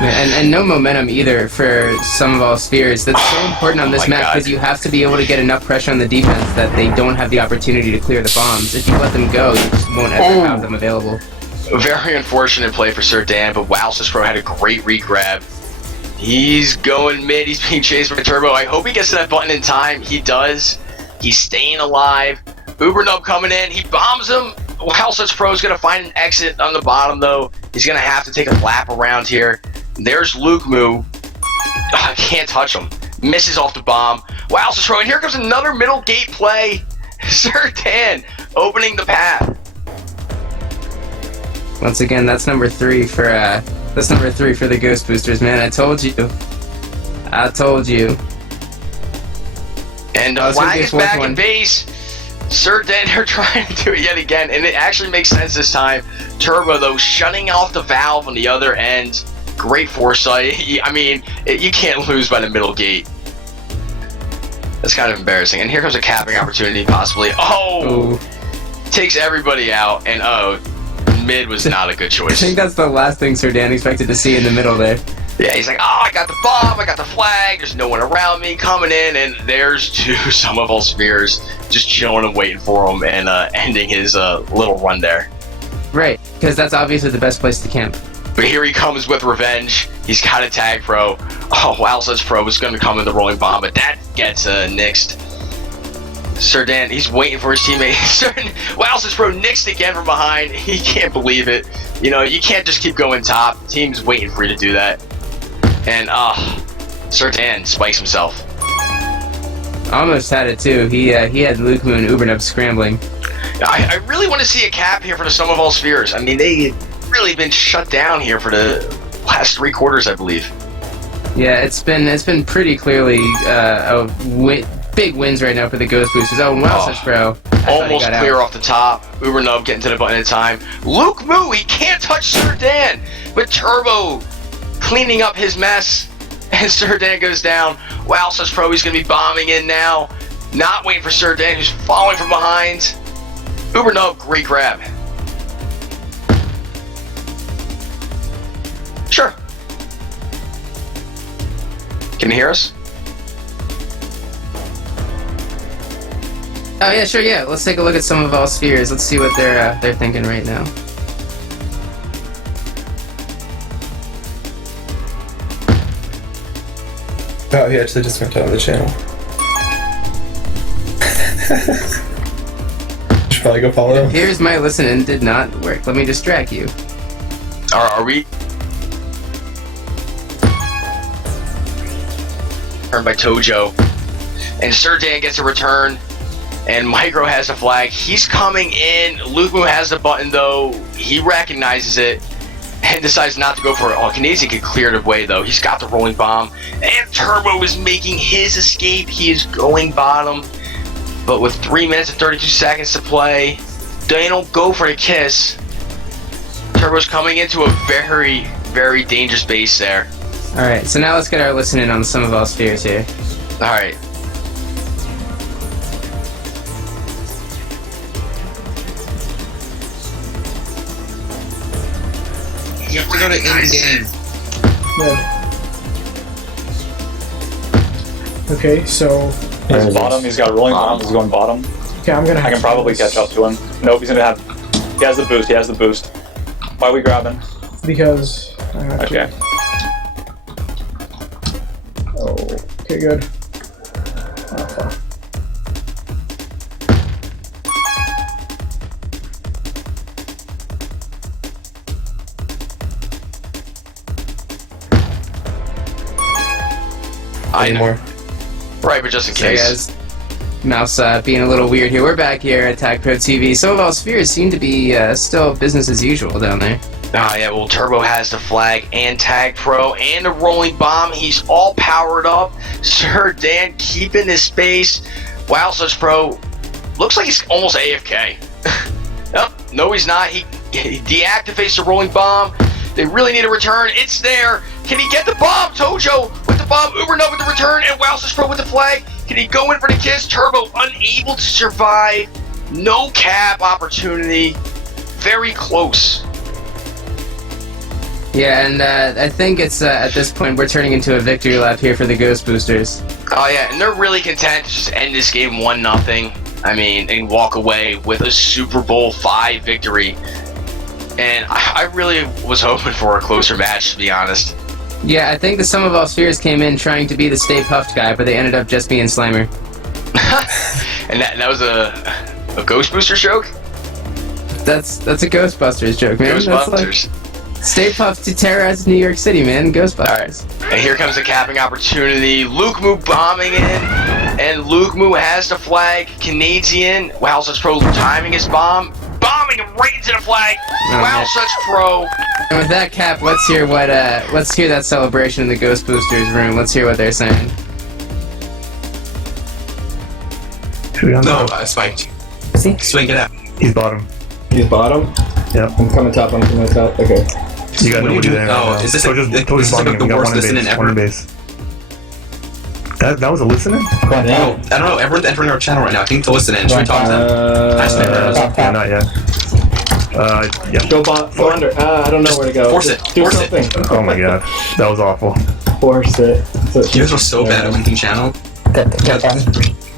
Yeah, and no momentum either for Sum of All Spheres. That's so important on this map because you have to be able to get enough pressure on the defense that they don't have the opportunity to clear the bombs. If you let them go, you just won't ever have them available. A very unfortunate play for Sir Dan, but WowSuchPro had a great re-grab. He's going mid. He's being chased by Turbo. I hope he gets to that button in time. He does. He's staying alive. Ubernub coming in. He bombs him. Wow, Such Pro is going to find an exit on the bottom, though. He's going to have to take a lap around here. There's Luke Moo. I can't touch him. Misses off the bomb. Wow, Such Pro. And here comes another middle gate play. Sir Dan opening the path. Once again, that's number 3 for the Ghostboosters, man. I told you. And Flag is back in base. Sir Dan are trying to do it yet again, and it actually makes sense this time. Turbo, though, shutting off the valve on the other end. Great foresight. I mean, you can't lose by the middle gate. That's kind of embarrassing. And here comes a capping opportunity, possibly. Oh! Takes everybody out, and mid was not a good choice. I think that's the last thing Sir Dan expected to see in the middle there. Yeah, he's like, I got the bomb, I got the flag, there's no one around me, coming in, and there's 2 Some of All Spheres just chilling and waiting for him and ending his little run there. Right, because that's obviously the best place to camp. But here he comes with revenge. He's got a TagPro. Oh, wow, Such Pro is going to come in the rolling bomb, but that gets nixed. Sir Dan, he's waiting for his teammate. Wow, Such Pro nixed again from behind. He can't believe it. You know, you can't just keep going top. The team's waiting for you to do that. And, Sir Dan spikes himself. Almost had it, too. He had Luke Moo and Ubernub scrambling. I really want to see a cap here for the Sum of All Spheres. I mean, they've really been shut down here for the last 3 quarters, I believe. Yeah, it's been pretty clearly big wins right now for the Ghostboosters. Oh, and wow, Such Pro. Almost clear off the top. Ubernub getting to the button in time. Luke Moo, he can't touch Sir Dan. But Turbo cleaning up his mess. And Sir Dan goes down. Wow, Such Pro, he's going to be bombing in now. Not waiting for Sir Dan, who's following from behind. Ubernub, great grab. Sure. Can you hear us? Oh yeah, sure, yeah. Let's take a look at Some of All Spheres. Let's see what they're thinking right now. Oh, he actually just went down the channel. Should probably go follow him. Here's my listening did not work. Let me distract you. Are we? Turned by Tojo. And Sir Dan gets a return. And Micro has the flag. He's coming in. Luke Moo has the button, though. He recognizes it and decides not to go for it. Oh, Canadian can clear the way, though. He's got the rolling bomb. And Turbo is making his escape. He is going bottom. But with 3 minutes and 32 seconds to play, they don't go for the kiss. Turbo's coming into a very, very dangerous base there. Alright, so now let's get our listening on Some of All Spheres here. Alright. You have to go to in-game. Okay, so... He's bottom, he's got a rolling bomb, he's going bottom. Okay, I'm gonna have I can probably catch up to him. Nope, he's gonna have... He has the boost, Why are we grabbing? Because I have Okay. to. Oh, okay, good. Oh, fuck. I know. More. Right, but just in Sorry, case. guys. Mouse being a little weird here. We're back here at TagPro TV. Some of our spheres seem to be still business as usual down there. Ah, yeah, well, Turbo has the flag and TagPro and the rolling bomb. He's all powered up. Sir Dan keeping his space. Wow, Such Pro looks like he's almost AFK. Nope, no, he's not. He deactivates the rolling bomb. They really need a return. It's there. Can he get the bomb? Tojo with the bomb. Ubernub with the return. And wow, Such Pro with the flag. Can he go in for the kiss? Turbo unable to survive. No cap opportunity. Very close. Yeah, and I think it's at this point we're turning into a victory lap here for the Ghostboosters. Oh yeah, and they're really content to just end this game 1-0. I mean, and walk away with a Super Bowl V victory. And I really was hoping for a closer match, to be honest. Yeah, I think the Sum of All Spheres came in trying to be the Stay Puft guy, but they ended up just being Slimer. And that was a Ghostboosters joke? That's a Ghostbusters joke, man. Ghostbusters. Stay Puft to terrorize New York City, man. Ghostbusters. And here comes a capping opportunity. Luke Moo bombing in, and Luke Moo has the flag. Canadian. Wow, such pro timing his bomb. Bombing right into the flag. Wow, such pro. And with that, Cap, let's hear that celebration in the Ghostboosters room. Let's hear what they're saying. No, spiked. See? Swing it out. He's bottom. He's bottom? Yep. I'm coming top, Okay. You got nobody there. Oh, is this Tojo's like bombing. the We got worst one in listening base. ever? One in base. That was a listening? No, I don't know. Everyone's entering our channel right now. I think to listen in. Should we talk to them? Yeah, not yet. Yeah. Go under. I don't know where to go. Force it. Do Force something. it. Oh my god. That was awful. Force it. You guys are so bad at linking channel.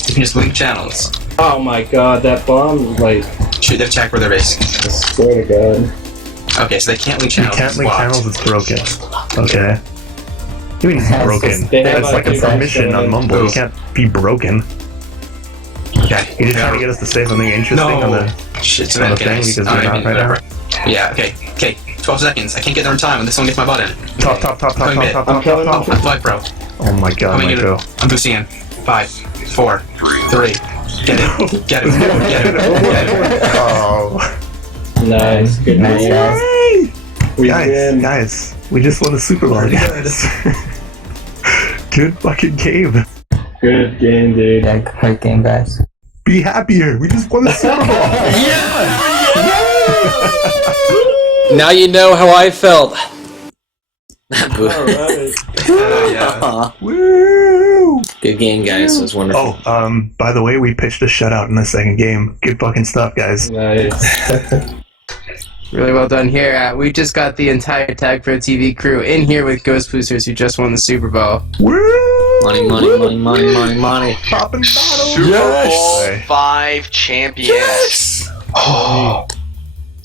You can just link channels. Oh my god, that bomb, like... Shoot, they've checked where they're based. I swear to god. Okay, so they can't link You channels. can't link Blocked. channels, it's broken. Okay. What do you mean it's broken? They have That's like a two guys permission going on in. Mumble. You can't be broken. Okay. You're just trying to get us to say something interesting on No. the Shit, it's on the okay. thing because we're not right now. Yeah, okay. 12 seconds. I can't get there in time and this one gets my butt in. Top. Oh, I'm flag pro. Oh my god, Coming in. Michael. I'm boosting in. 5, 4, 3. Get it. Get it. Get it. Oh. Nice. Good Nice, guys. We win. Guys, we just won the Super Bowl, guys. Good fucking game. Good game, dude. Yeah, great game, guys. Be happier. We just won the Super Bowl. Now you know how I felt. Alright. Yeah. Woo! Good game, guys. It was wonderful. Oh, by the way, we pitched a shutout in the second game. Good fucking stuff, guys. Nice. Really well done here. We just got the entire TagPro TV crew in here with Ghostboosters who just won the Super Bowl. Woo! Money. Popping bottles. Super Bowl 5 champions. Oh.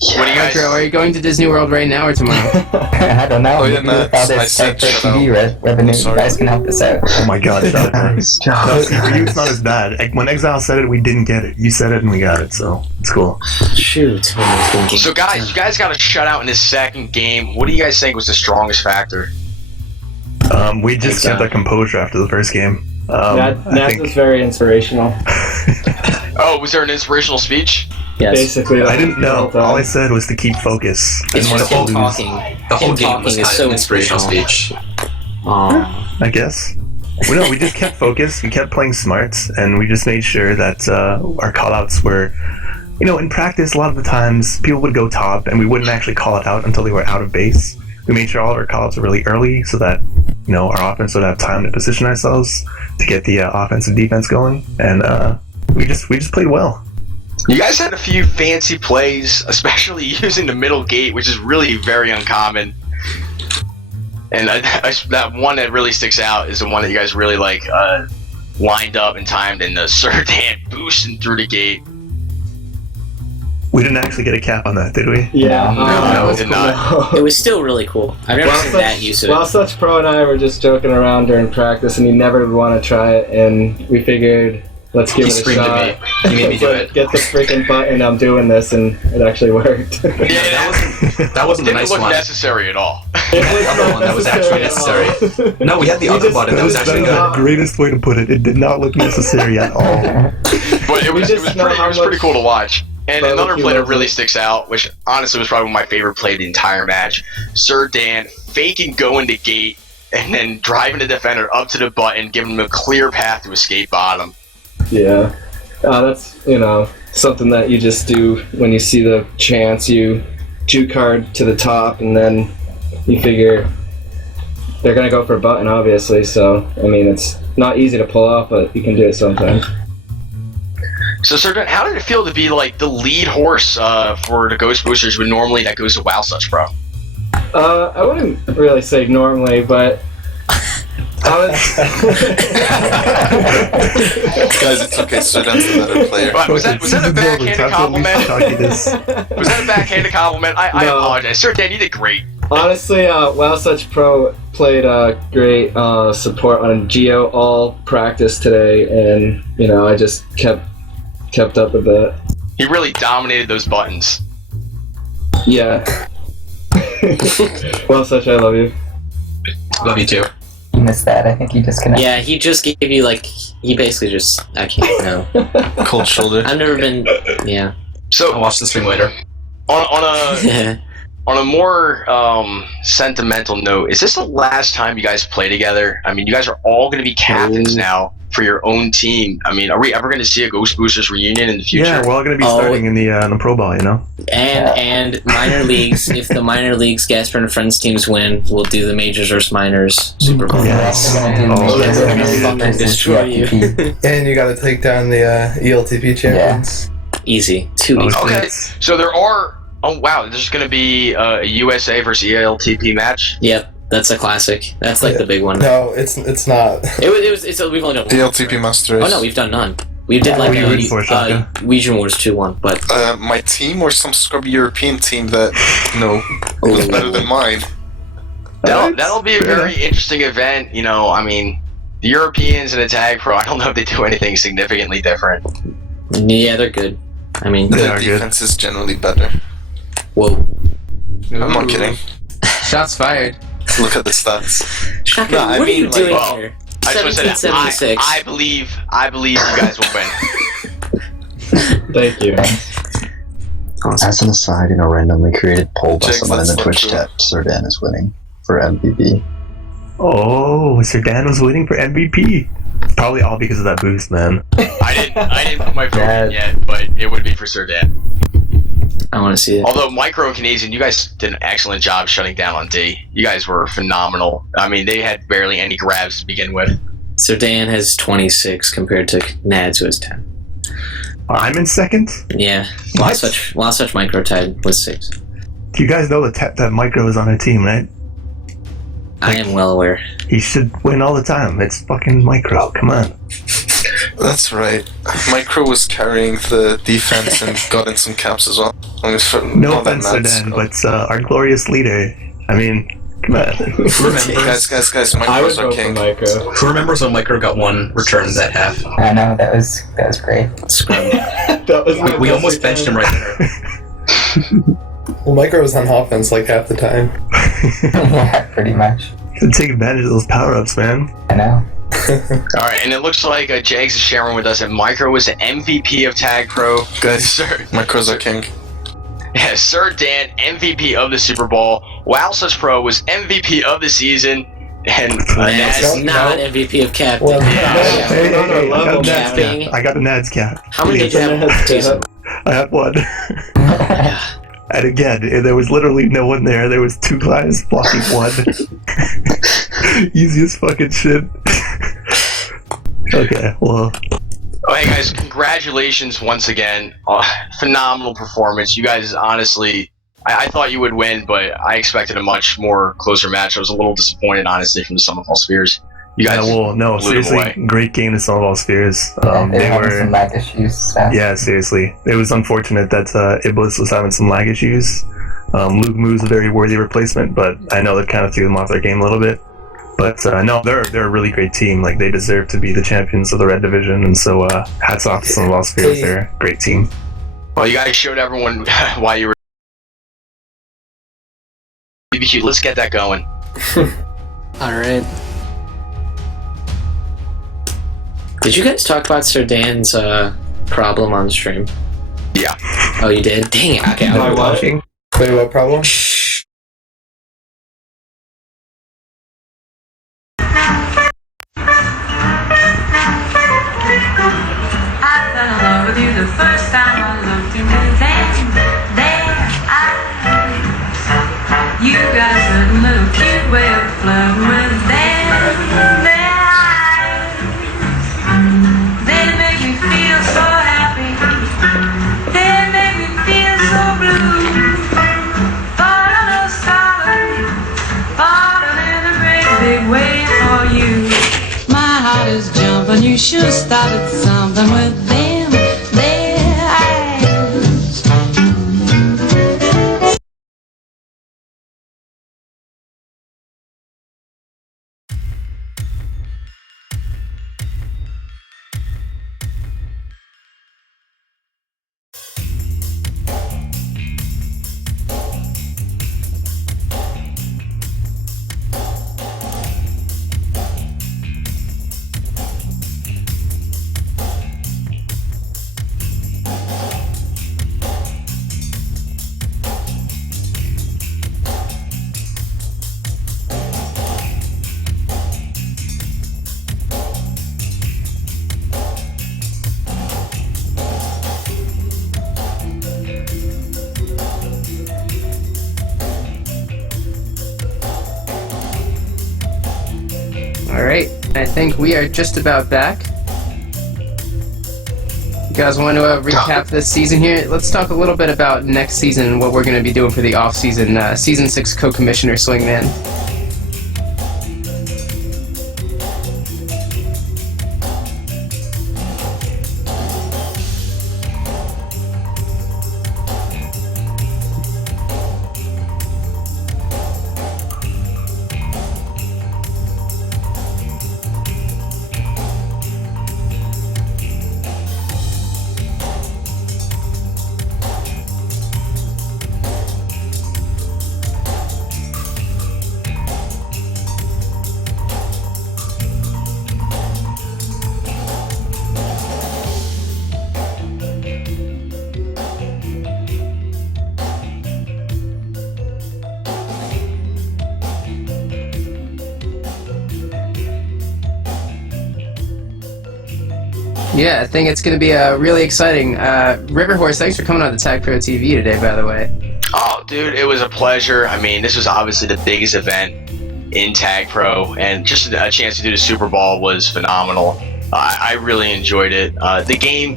What do you guys... Micro, are you going to Disney World right now or tomorrow? I don't know. Oh, yeah, Maybe with all I this said TagPro shut TV revenue, you guys can help us out. Oh my god, shut up. No, for you, it's not as bad. Like, when Exile said it, we didn't get it. You said it and we got it, so it's cool. Shoot. So guys, you guys got a shutout in this second game. What do you guys think was the strongest factor? We just kept our composure after the first game. I Nats think was very inspirational. Oh, was there an inspirational speech? Yes. Basically, I didn't know. All I said was to keep focus. I It's didn't want just to him lose. talking. The whole Him game was talking is kind so of an inspirational inspirational. speech. Aw. I guess. Well, no, we just kept focus. We kept playing smarts, and we just made sure that our callouts were, in practice. A lot of the times, people would go top, and we wouldn't actually call it out until they were out of base. We made sure all of our callouts were really early, so that our offense would have time to position ourselves to get the offense and defense going, and we just played well. You guys had a few fancy plays, especially using the middle gate, which is really very uncommon. And that one that really sticks out is the one that you guys really lined up and timed, and the Sertan boosting through the gate. We didn't actually get a cap on that, did we? Yeah. No, that was did cool. not. It was still really cool. I've never seen that use of it. Well, Such Pro and I were just joking around during practice, and he never would want to try it, and we figured, let's give He it a screamed shot. at me. He made me do it. Get the freaking button, I'm doing this, and it actually worked. That wasn't the Didn't nice look one. necessary at all. The other one that was actually necessary. No, we had the other button that was actually That good. is the greatest way to put it. It did not look necessary at all. But it was pretty cool to watch. And But another he play that loves really it. sticks out, which honestly was probably my favorite play of the entire match. Sir Dan faking going to gate and then driving the defender up to the button, giving him a clear path to escape bottom. Yeah. That's, something that you just do when you see the chance. You juke card to the top, and then you figure they're going to go for a button, obviously. So, it's not easy to pull off, but you can do it sometimes. So, Sir Dan, how did it feel to be the lead horse for the Ghostboosters when normally that goes to WoW Such Pro? I wouldn't really say normally, but I Guys, it's okay. Sudan's a better player. But was that a backhanded compliment? Was that a backhanded compliment? I No. apologize. Sir Dan, you did great. Honestly, WoW Such Pro played great support on Geo all practice today, and I just kept up with that. He really dominated those buttons. Yeah. WoW Such, I love you. Love you too. You missed that. I think he disconnected. Yeah, he just gave you he basically just I can't know. Cold shoulder. I've never been. Yeah. So I'll watch the stream later. On a more sentimental note, is this the last time you guys play together? I mean, you guys are all going to be captains now for your own team. I mean, are we ever going to see a Ghostboosters reunion in the future? Yeah, we're all going to be starting in the Pro Ball, And minor leagues. If the minor leagues, Gasper and Friends teams win, we'll do the majors versus minors Super Bowl. Yes. Fucking destroy you. And you got to take down the ELTP champions. Easy. Too easy. Okay, so there are. Oh wow, there's going to be a USA versus ELTP match. Yep, that's a classic. That's the big one. No, it's not. We've only done one. ELTP Master Race. Oh no, we've done none. We did Legion Wars 2-1, but my team or some scrubby European team that was better than mine. That'll be a very interesting event. I mean, the Europeans and the TagPro. I don't know if they do anything significantly different. Yeah, they're good. I mean, their defense is generally better. Whoa. I'm not kidding. Shots fired. Look at the stats. Shotgun, what are you doing here? I just want to say that I believe you guys will win. Thank you. As an aside, in a randomly created poll by someone in the Twitch chat, Serdan is winning for MVP. Oh, Serdan was winning for MVP. Probably all because of that boost, man. I didn't put my vote in yet, but it would be for Serdan. I want to see it. Although Micro and Canadian, you guys did an excellent job shutting down on D. You guys were phenomenal. I mean, they had barely any grabs to begin with. Serdan has 26 compared to Nads, who has 10. I'm in second? Yeah. Last such Micro tied with 6. You guys know that Micro is on our team, right? I am well aware. He should win all the time. It's fucking Micro. Come on. That's right. Micro was carrying the defense and got in some caps as well. I mean, no offense, Serdan, but our glorious leader. I mean, come on. guys, Micro's our king. Who remembers when Micro got one returned at half? I know, that was great. We almost benched him right there. Well, Micro was on offense like half the time. Yeah, pretty much. You take advantage of those power-ups, man. I know. Alright, and it looks like Jags is sharing with us that Micro was the MVP of TagPro. Good. Sir. Micro's our king. Yeah, Dan, MVP of the Super Bowl. WoW Such Pro was MVP of the season. And Nads not MVP of captain. Well, I got the Nads cap. How many did you have, Jason? I had one. And again, there was literally no one there. There was 2 guys blocking one. Easiest fucking shit. Okay, well. Oh, hey guys, congratulations once again. Phenomenal performance. You guys, honestly, I thought you would win, but I expected a much more closer match. I was a little disappointed, honestly, from the Sum of All Spheres. You guys seriously, great game to Sum of All Spheres. They were some lag issues. Yeah, seriously. It was unfortunate that Iblis was having some lag issues. Luke Moo's a very worthy replacement, but I know that kind of threw them off their game a little bit. But no, they're a really great team. Like, they deserve to be the champions of the Red Division, and so hats off to Sum of All Spheres. They're a great team. Well, you guys showed everyone why you were BBQ. Let's get that going. Alright. Did you guys talk about Serdan's problem on stream? Yeah. Oh, you did? Dang it. Okay, I was watching. Wait, what problem? The first time I looked into their eyes, you got a certain little cute way of flirting with their eyes. They make me feel so happy, they make me feel so blue. Falling solid, falling in a great big way for you. My heart is jumping, you should have started something with them. Alright, I think we are just about back. You guys want to recap this season here? Let's talk a little bit about next season and what we're going to be doing for the off-season. Season 6 co-commissioner Swingman. Yeah, I think it's going to be really exciting. Riverhorse, thanks for coming on to TagPro TV today, by the way. Oh, dude, it was a pleasure. I mean, this was obviously the biggest event in TagPro, and just a chance to do the Super Bowl was phenomenal. I really enjoyed it. The game,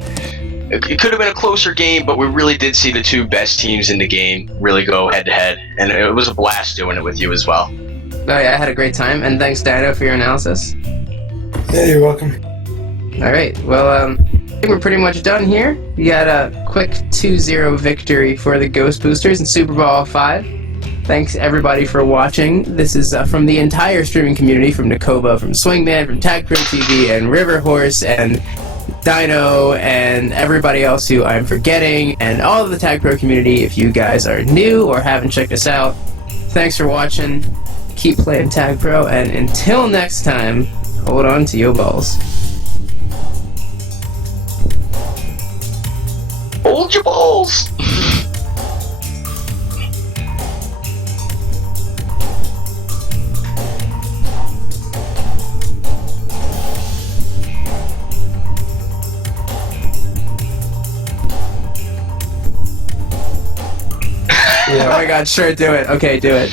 it could have been a closer game, but we really did see the two best teams in the game really go head-to-head, and it was a blast doing it with you as well. Oh yeah, I had a great time, and thanks, Dino, for your analysis. Yeah, you're welcome. Alright, well, I think we're pretty much done here. We got a quick 2-0 victory for the Ghostboosters in Super Bowl 5. Thanks, everybody, for watching. This is from the entire streaming community, from Nakoba, from Swingman, from TagPro TV, and Riverhorse, and Dino, and everybody else who I'm forgetting, and all of the TagPro community. If you guys are new or haven't checked us out, thanks for watching. Keep playing TagPro, and until next time, hold on to your balls. Hold your balls! Oh my god, sure, do it. Okay, do it.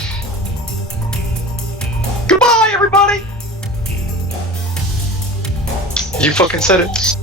Goodbye, everybody! You fucking said it.